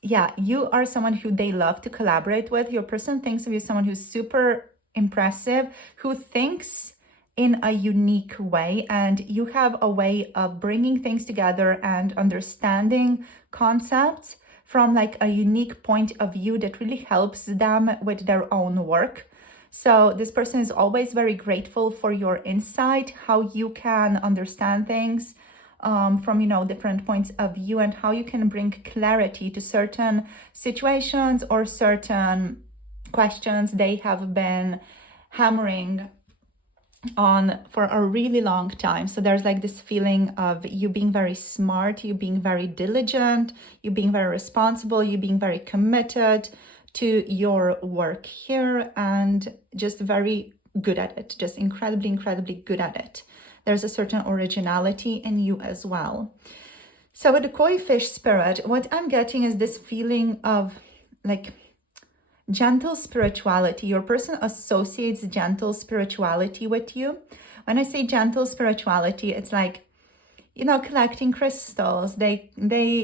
yeah, you are someone who they love to collaborate with. Your person thinks of you as someone who's super impressive, who thinks in a unique way, and you have a way of bringing things together and understanding concepts from like a unique point of view that really helps them with their own work. So this person is always very grateful for your insight, how you can understand things from, you know, different points of view, and how you can bring clarity to certain situations or certain questions they have been hammering on for a really long time. So there's like this feeling of you being very smart, you being very diligent, you being very responsible, you being very committed to your work here, and just very good at it, just incredibly, incredibly good at it. There's a certain originality in you as well. So with the koi fish spirit, what I'm getting is this feeling of like gentle spirituality. Your person associates gentle spirituality with you. When I say gentle spirituality, it's like, you know, collecting crystals. They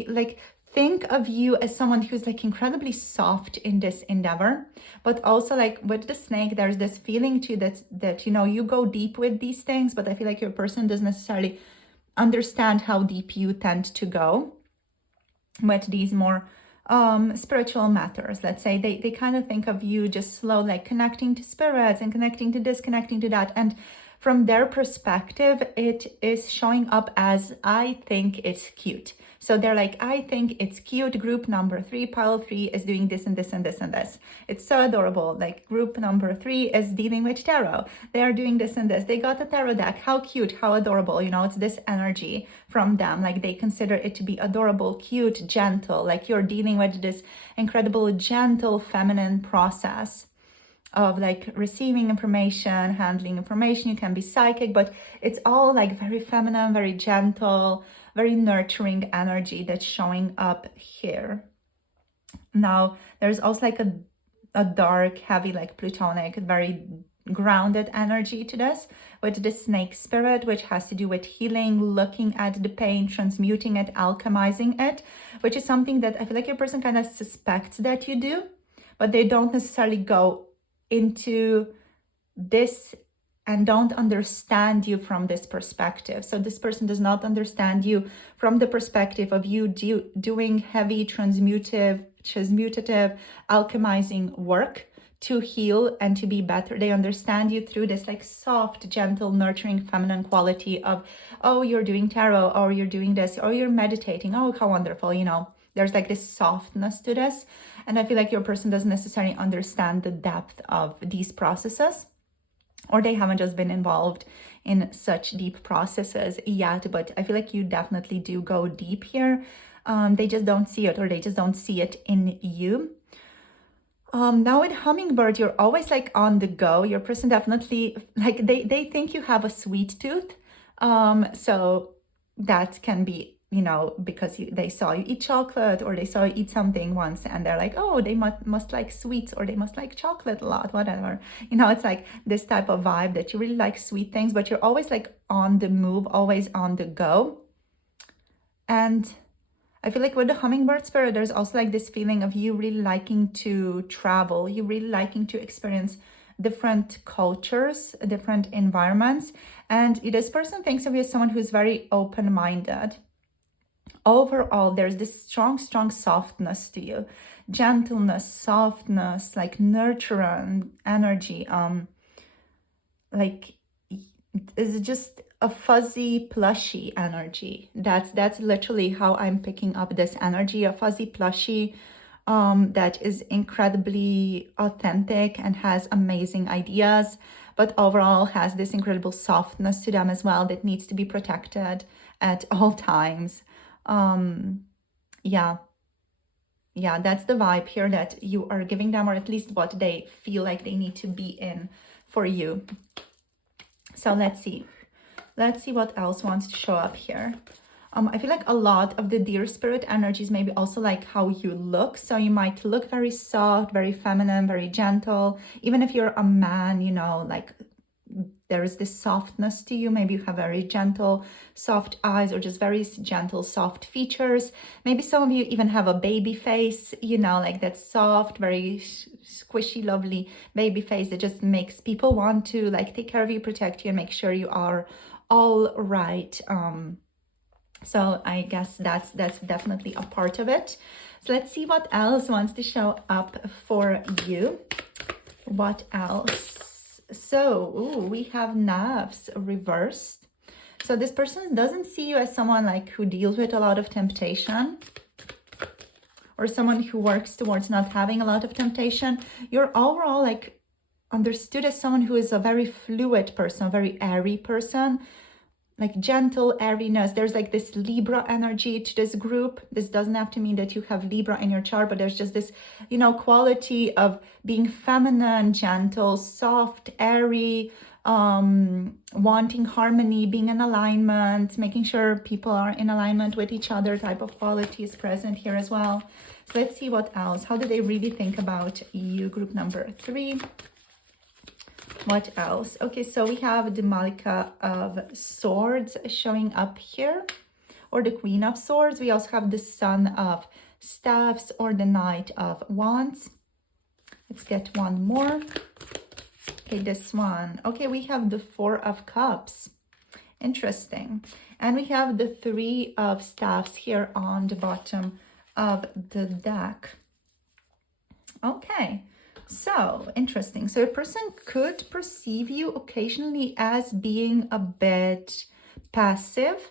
like think of you as someone who's like incredibly soft in this endeavor, but also like with the snake, there's this feeling too that you know, you go deep with these things, but I feel like your person doesn't necessarily understand how deep you tend to go with these more spiritual matters. Let's say they kind of think of you just slow, like connecting to spirits and connecting to this, connecting to that, and from their perspective, it is showing up as, I think it's cute. So they're like, I think it's cute. Group number 3, pile 3 is doing this and this and this and this. It's so adorable. Like group number 3 is dealing with tarot. They are doing this and this. They got a tarot deck. How cute, how adorable. You know, it's this energy from them. Like they consider it to be adorable, cute, gentle. Like you're dealing with this incredible, gentle, feminine process of like receiving information, handling information. You can be psychic, but it's all like very feminine, very gentle, very nurturing energy that's showing up here. Now, there's also like a dark, heavy, like Platonic, very grounded energy to this, with the snake spirit, which has to do with healing, looking at the pain, transmuting it, alchemizing it, which is something that I feel like your person kind of suspects that you do, but they don't necessarily go into this and don't understand you from this perspective. So this person does not understand you from the perspective of you doing heavy transmutative, alchemizing work to heal and to be better. They understand you through this like soft, gentle, nurturing, feminine quality of, oh, you're doing tarot, or you're doing this, or you're meditating. Oh, how wonderful, you know. There's like this softness to this. And I feel like your person doesn't necessarily understand the depth of these processes, or they haven't just been involved in such deep processes yet. But I feel like you definitely do go deep here. They just don't see it, or they just don't see it in you. Now with hummingbird, you're always like on the go. Your person definitely, like they think you have a sweet tooth. So that can be, you know, because they saw you eat chocolate, or they saw you eat something once and they're like, oh, they must like sweets, or they must like chocolate a lot, whatever. You know, it's like this type of vibe that you really like sweet things, but you're always like on the move, always on the go. And I feel like with the hummingbird spirit, there's also like this feeling of you really liking to travel, you really liking to experience different cultures, different environments. And this person thinks of you as someone who's very open-minded. Overall, there's this strong softness to you, gentleness, softness, like nurturing energy. Like it's just a fuzzy, plushy energy. That's literally how I'm picking up this energy, a fuzzy, plushy, that is incredibly authentic and has amazing ideas, but overall has this incredible softness to them as well that needs to be protected at all times. Yeah, that's the vibe here that you are giving them, or at least what they feel like they need to be in for you. So let's see what else wants to show up here. I feel like a lot of the deer spirit energies maybe also like how you look. So you might look very soft, very feminine, very gentle. Even if you're a man, you know, like there is this softness to you. Maybe you have very gentle, soft eyes, or just very gentle, soft features. Maybe some of you even have a baby face, you know, like that soft, very squishy, lovely baby face that just makes people want to like take care of you, protect you, and make sure you are all right. So I guess that's definitely a part of it. So let's see what else wants to show up for you. What else? So, we have Knives reversed. So this person doesn't see you as someone like who deals with a lot of temptation, or someone who works towards not having a lot of temptation. You're overall like understood as someone who is a very fluid person, a very airy person, like gentle airiness. There's like this Libra energy to this group. This doesn't have to mean that you have Libra in your chart, but there's just this, you know, quality of being feminine, gentle, soft, airy, wanting harmony, being in alignment, making sure people are in alignment with each other type of qualities present here as well. So let's see what else. How do they really think about you, group number 3? What else? Okay, so we have the Malika of Swords showing up here, or the Queen of Swords. We also have the Son of Staffs, or the Knight of Wands. Let's get one more. Okay, this one. Okay, we have the Four of Cups. Interesting. And we have the Three of Staffs here on the bottom of the deck. Okay. So, interesting. So a person could perceive you occasionally as being a bit passive.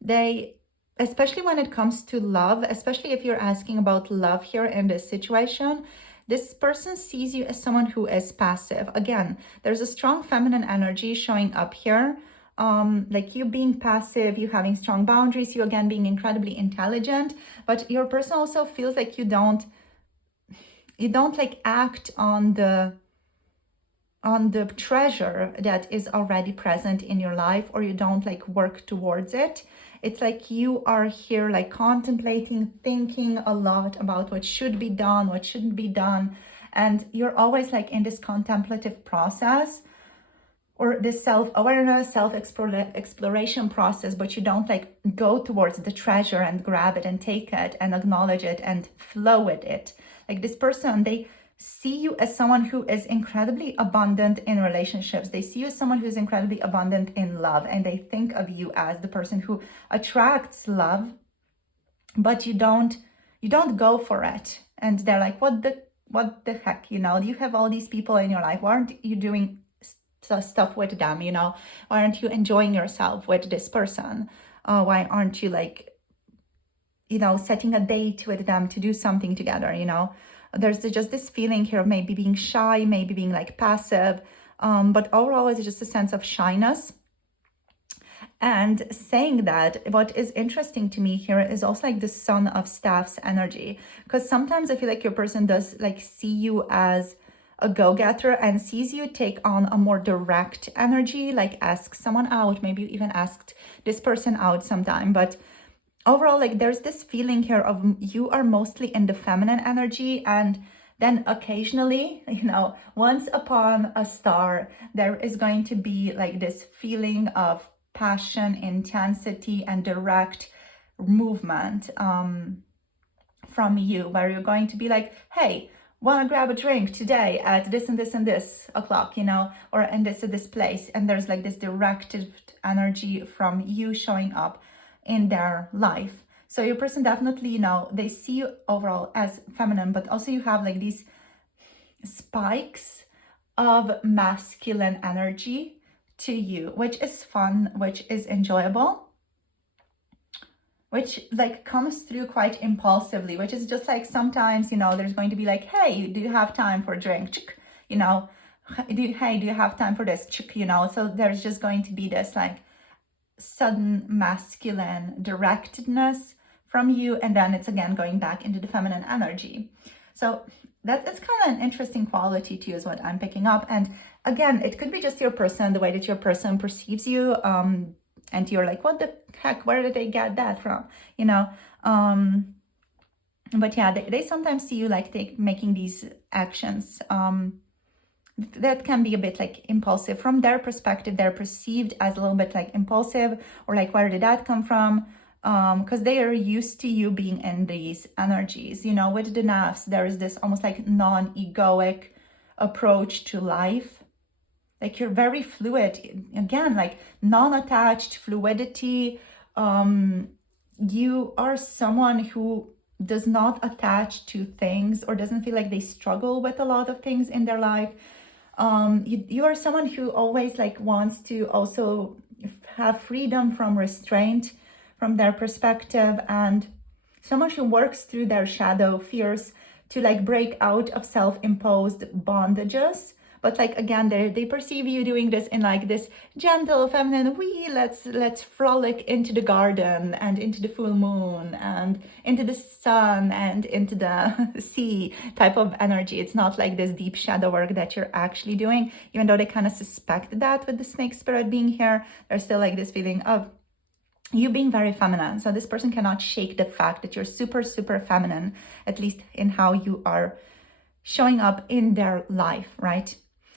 They, especially when it comes to love, especially if you're asking about love here in this situation, this person sees you as someone who is passive. Again, there's a strong feminine energy showing up here. Like you being passive, you having strong boundaries, you again being incredibly intelligent, but your person also feels like you don't like act on the treasure that is already present in your life, or you don't like work towards it. It's like you are here like contemplating, thinking a lot about what should be done, what shouldn't be done, and you're always like in this contemplative process, or this self-awareness, self-exploration process, but you don't like go towards the treasure and grab it and take it and acknowledge it and flow with it. Like this person, they see you as someone who is incredibly abundant in relationships. They see you as someone who is incredibly abundant in love, and they think of you as the person who attracts love, but you don't go for it. And they're like, what the heck, you know, you have all these people in your life. Why aren't you doing stuff with them, you know? Why aren't you enjoying yourself with this person? Why aren't you, like, you know, setting a date with them to do something together, you know? There's just this feeling here of maybe being shy, maybe being like passive, but overall it's just a sense of shyness. And saying that, what is interesting to me here is also like the Son of Staffs energy, because sometimes I feel like your person does like see you as a go-getter and sees you take on a more direct energy, like ask someone out, maybe you even asked this person out sometime, but overall, like, there's this feeling here of you are mostly in the feminine energy, and then occasionally, you know, once upon a star, there is going to be like this feeling of passion, intensity, and direct movement from you, where you're going to be like, hey, want to grab a drink today at this and this and this o'clock, you know, or in this place. And there's like this directed energy from you showing up in their life. So your person definitely, you know, they see you overall as feminine, but also you have like these spikes of masculine energy to you, which is fun, which is enjoyable, which like comes through quite impulsively, which is just like sometimes, you know, there's going to be like, hey, do you have time for a drink? You know, hey, do you have time for this? You know, so there's just going to be this like sudden masculine directedness from you, and then it's again going back into the feminine energy. So that's kind of an interesting quality to you is what I'm picking up. And again, it could be just your person, the way that your person perceives you, and you're like, what the heck, where did they get that from, you know? But yeah, they sometimes see you like making these actions that can be a bit like impulsive from their perspective. They're perceived as a little bit like impulsive, or like, where did that come from? Because they are used to you being in these energies, you know. With the nafs, there is this almost like non-egoic approach to life. Like, you're very fluid, again, like non-attached fluidity. You are someone who does not attach to things, or doesn't feel like they struggle with a lot of things in their life. You are someone who always like wants to also have freedom from restraint from their perspective, and someone who works through their shadow fears to like break out of self-imposed bondages. But like, again, they perceive you doing this in like this gentle, feminine, let's frolic into the garden and into the full moon and into the sun and into the sea type of energy. It's not like this deep shadow work that you're actually doing, even though they kind of suspect that with the snake spirit being here. There's still like this feeling of you being very feminine. So this person cannot shake the fact that you're super, super feminine, at least in how you are showing up in their life, right?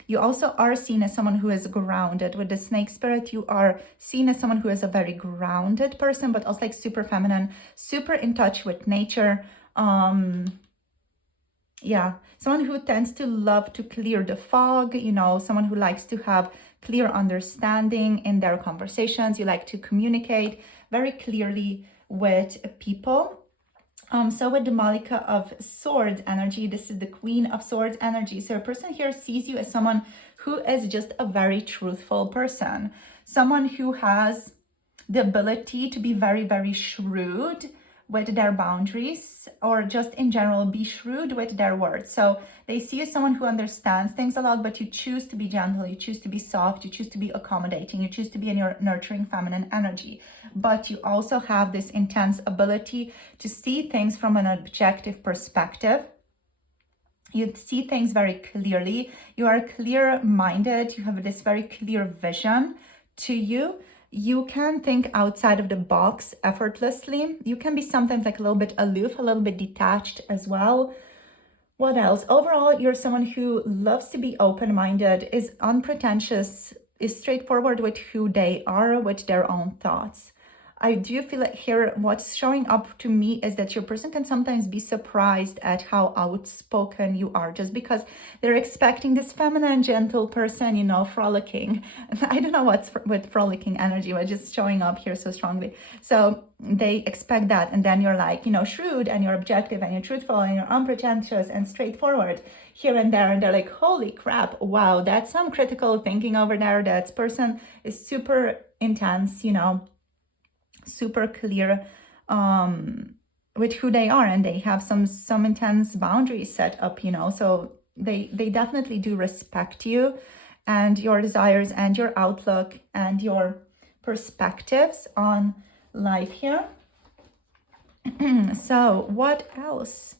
You also are seen as someone who is grounded. With the snake spirit, you are seen as someone who is a very grounded person, but also like super feminine, super in touch with nature. Yeah, someone who tends to love to clear the fog, you know, someone who likes to have clear understanding in their conversations. You like to communicate very clearly with people. So with the Malika of Swords energy, this is the Queen of Swords energy. So a person here sees you as someone who is just a very truthful person, someone who has the ability to be very, very shrewd with their boundaries, or just in general be shrewd with their words. So they see you as someone who understands things a lot, but you choose to be gentle, you choose to be soft, you choose to be accommodating, you choose to be in your nurturing feminine energy. But you also have this intense ability to see things from an objective perspective. You see things very clearly. You are clear-minded. You have this very clear vision to you. You can think outside of the box effortlessly. You can be sometimes like a little bit aloof, a little bit detached as well. What else? Overall, you're someone who loves to be open-minded, is unpretentious, is straightforward with who they are, with their own thoughts. I do feel like here what's showing up to me is that your person can sometimes be surprised at how outspoken you are, just because they're expecting this feminine, gentle person, you know, frolicking. I don't know what's with frolicking energy, but just showing up here so strongly. So they expect that. And then you're like, you know, shrewd and you're objective and you're truthful and you're unpretentious and straightforward here and there. And they're like, holy crap, wow, that's some critical thinking over there. That person is super intense, you know, super clear with who they are, and they have some intense boundaries set up, you know. So they definitely do respect you and your desires and your outlook and your perspectives on life here. So what else?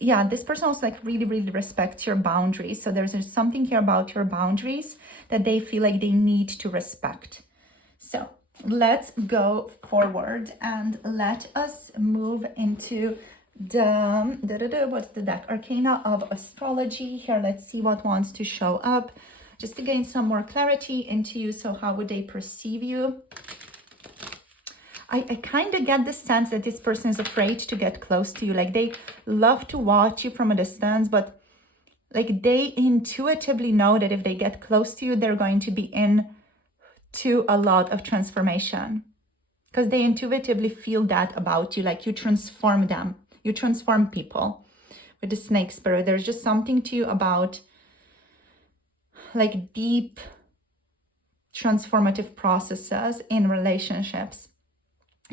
Yeah, this person also like really respects your boundaries. So there's something here about your boundaries that they feel like they need to respect. So let's go forward and let us move into what's the deck? Arcana of Astrology. Here, let's see what wants to show up, just to gain some more clarity into you. So how would they perceive you? I kind of get the sense that this person is afraid to get close to you. Like they love to watch you from a distance, but like they intuitively know that if they get close to you, they're going to be in to a lot of transformation, because they intuitively feel that about you. Like you transform them, you transform people. With the snake spirit, there's just something to you about like deep transformative processes in relationships.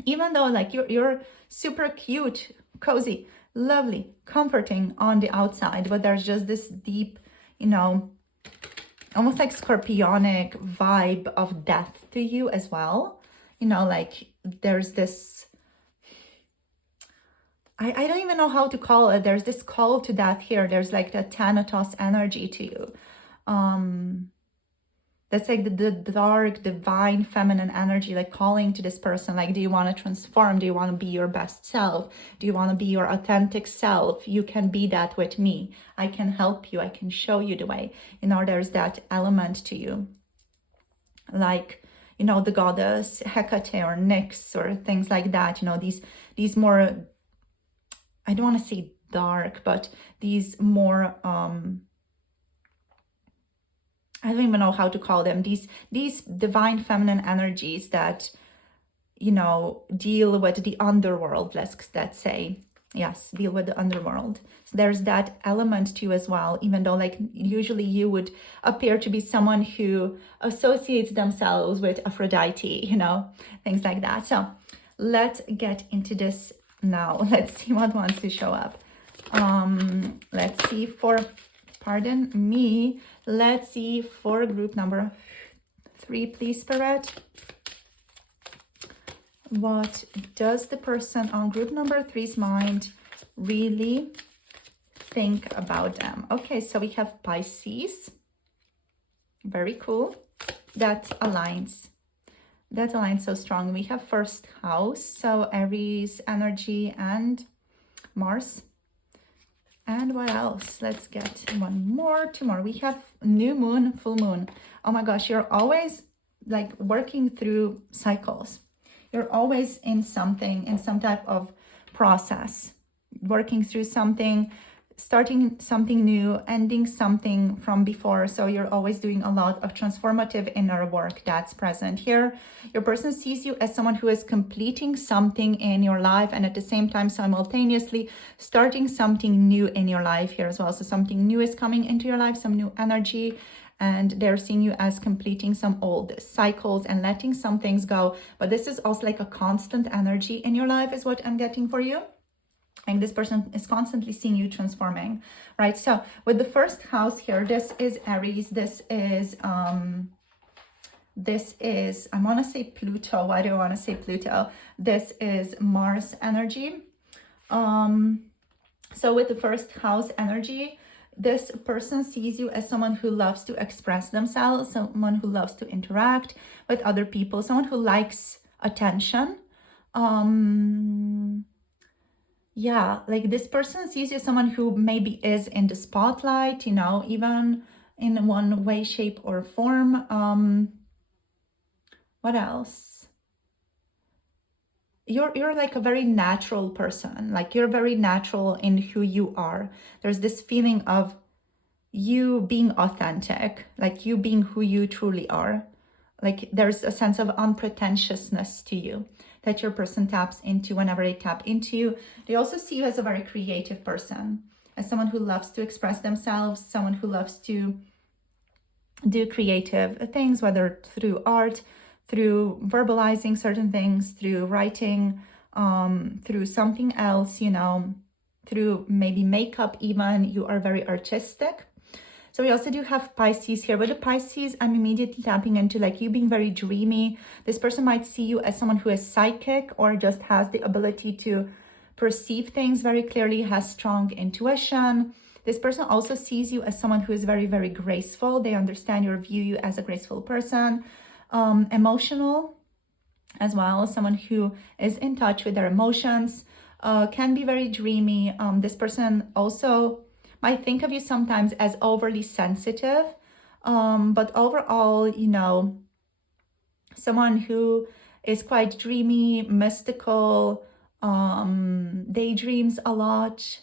Even though like you're super cute, cozy, lovely, comforting on the outside, but there's just this deep, you know, almost like scorpionic vibe of death to you as well. You know, like there's this, I don't even know how to call it. There's this call to death here. There's like the Thanatos energy to you. That's like the dark, divine, feminine energy, like calling to this person. Like, do you want to transform? Do you want to be your best self? Do you want to be your authentic self? You can be that with me. I can help you. I can show you the way. You know, there's that element to you. Like, you know, the goddess Hecate or Nyx or things like that. You know, these more, I don't want to say dark, but these more, I don't even know how to call them, these divine feminine energies that, you know, deal with the underworld, let's say. Yes, deal with the underworld. So there's that element to you as well, even though like usually you would appear to be someone who associates themselves with Aphrodite, you know, things like that. So let's get into this now. Let's see what wants to show up. Let's see for, pardon me, let's see for group number 3, please, Spirit. What does the person on group number 3's mind really think about them? Okay, so we have Pisces. Very cool. That aligns so strong. We have first house, so Aries energy and Mars. And what else? Let's get two more. We have new moon, full moon. Oh my gosh, you're always like working through cycles. You're always in something, in some type of process, working through something, starting something new, ending something from before. So you're always doing a lot of transformative inner work that's present here. Your person sees you as someone who is completing something in your life, and at the same time simultaneously starting something new in your life here as well. So something new is coming into your life, some new energy, and they're seeing you as completing some old cycles and letting some things go. But this is also like a constant energy in your life is what I'm getting for you. And this person is constantly seeing you transforming, right? So with the first house here, this is Aries. This is, I want to say Pluto. Why do I want to say Pluto? This is Mars energy. So with the first house energy, this person sees you as someone who loves to express themselves, someone who loves to interact with other people, someone who likes attention. Yeah, like this person sees you as someone who maybe is in the spotlight, you know, even in one way, shape, or form. What else? you're like a very natural person. Like you're very natural in who you are. There's this feeling of you being authentic, like you being who you truly are. Like there's a sense of unpretentiousness to you that your person taps into whenever they tap into you. They also see you as a very creative person, as someone who loves to express themselves, someone who loves to do creative things, whether through art, through verbalizing certain things, through writing, through something else, you know, through maybe makeup even. You are very artistic. So we also do have Pisces here. With the Pisces, I'm immediately tapping into like you being very dreamy. This person might see you as someone who is psychic or just has the ability to perceive things very clearly, has strong intuition. This person also sees you as someone who is very, very graceful. They understand or view you as a graceful person. Emotional as well, someone who is in touch with their emotions, can be very dreamy. This person also might think of you sometimes as overly sensitive, but overall, you know, someone who is quite dreamy, mystical, daydreams a lot,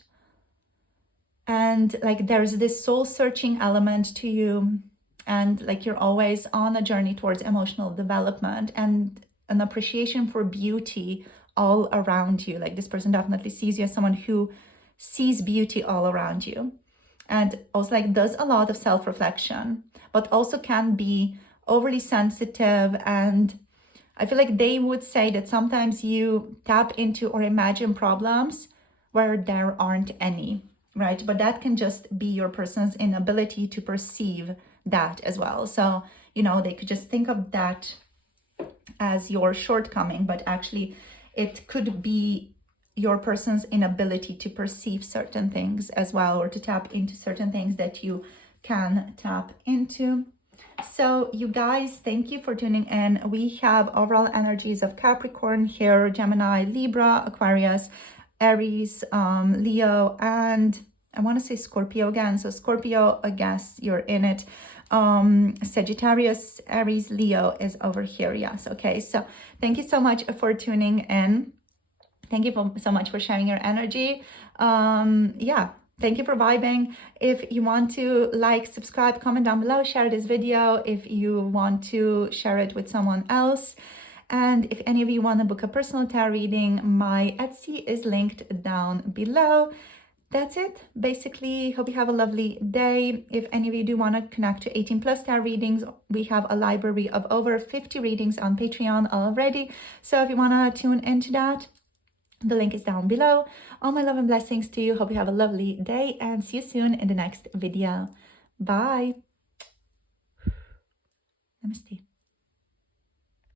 and like there's this soul searching element to you, and like you're always on a journey towards emotional development and an appreciation for beauty all around you. Like this person definitely sees you as someone who sees beauty all around you, and also like does a lot of self-reflection, but also can be overly sensitive. And I feel like they would say that sometimes you tap into or imagine problems where there aren't any, right? But that can just be your person's inability to perceive that as well. So, you know, they could just think of that as your shortcoming, but actually it could be your person's inability to perceive certain things as well, or to tap into certain things that you can tap into. So you guys, thank you for tuning in. We have overall energies of Capricorn here, Gemini, Libra, Aquarius, Aries, Leo, and I want to say Scorpio again. So Scorpio, I guess you're in it. Sagittarius, Aries, Leo is over here. Yes. Okay. So thank you so much for tuning in. Thank you so much for sharing your energy. Yeah. Thank you for vibing. If you want to like, subscribe, comment down below, share this video if you want to share it with someone else. And if any of you want to book a personal tarot reading, my Etsy is linked down below. That's it. Basically, hope you have a lovely day. If any of you do want to connect to 18+ tarot readings, we have a library of over 50 readings on Patreon already. So if you want to tune into that, the link is down below. All my love and blessings to you. Hope you have a lovely day and see you soon in the next video. Bye. Namaste.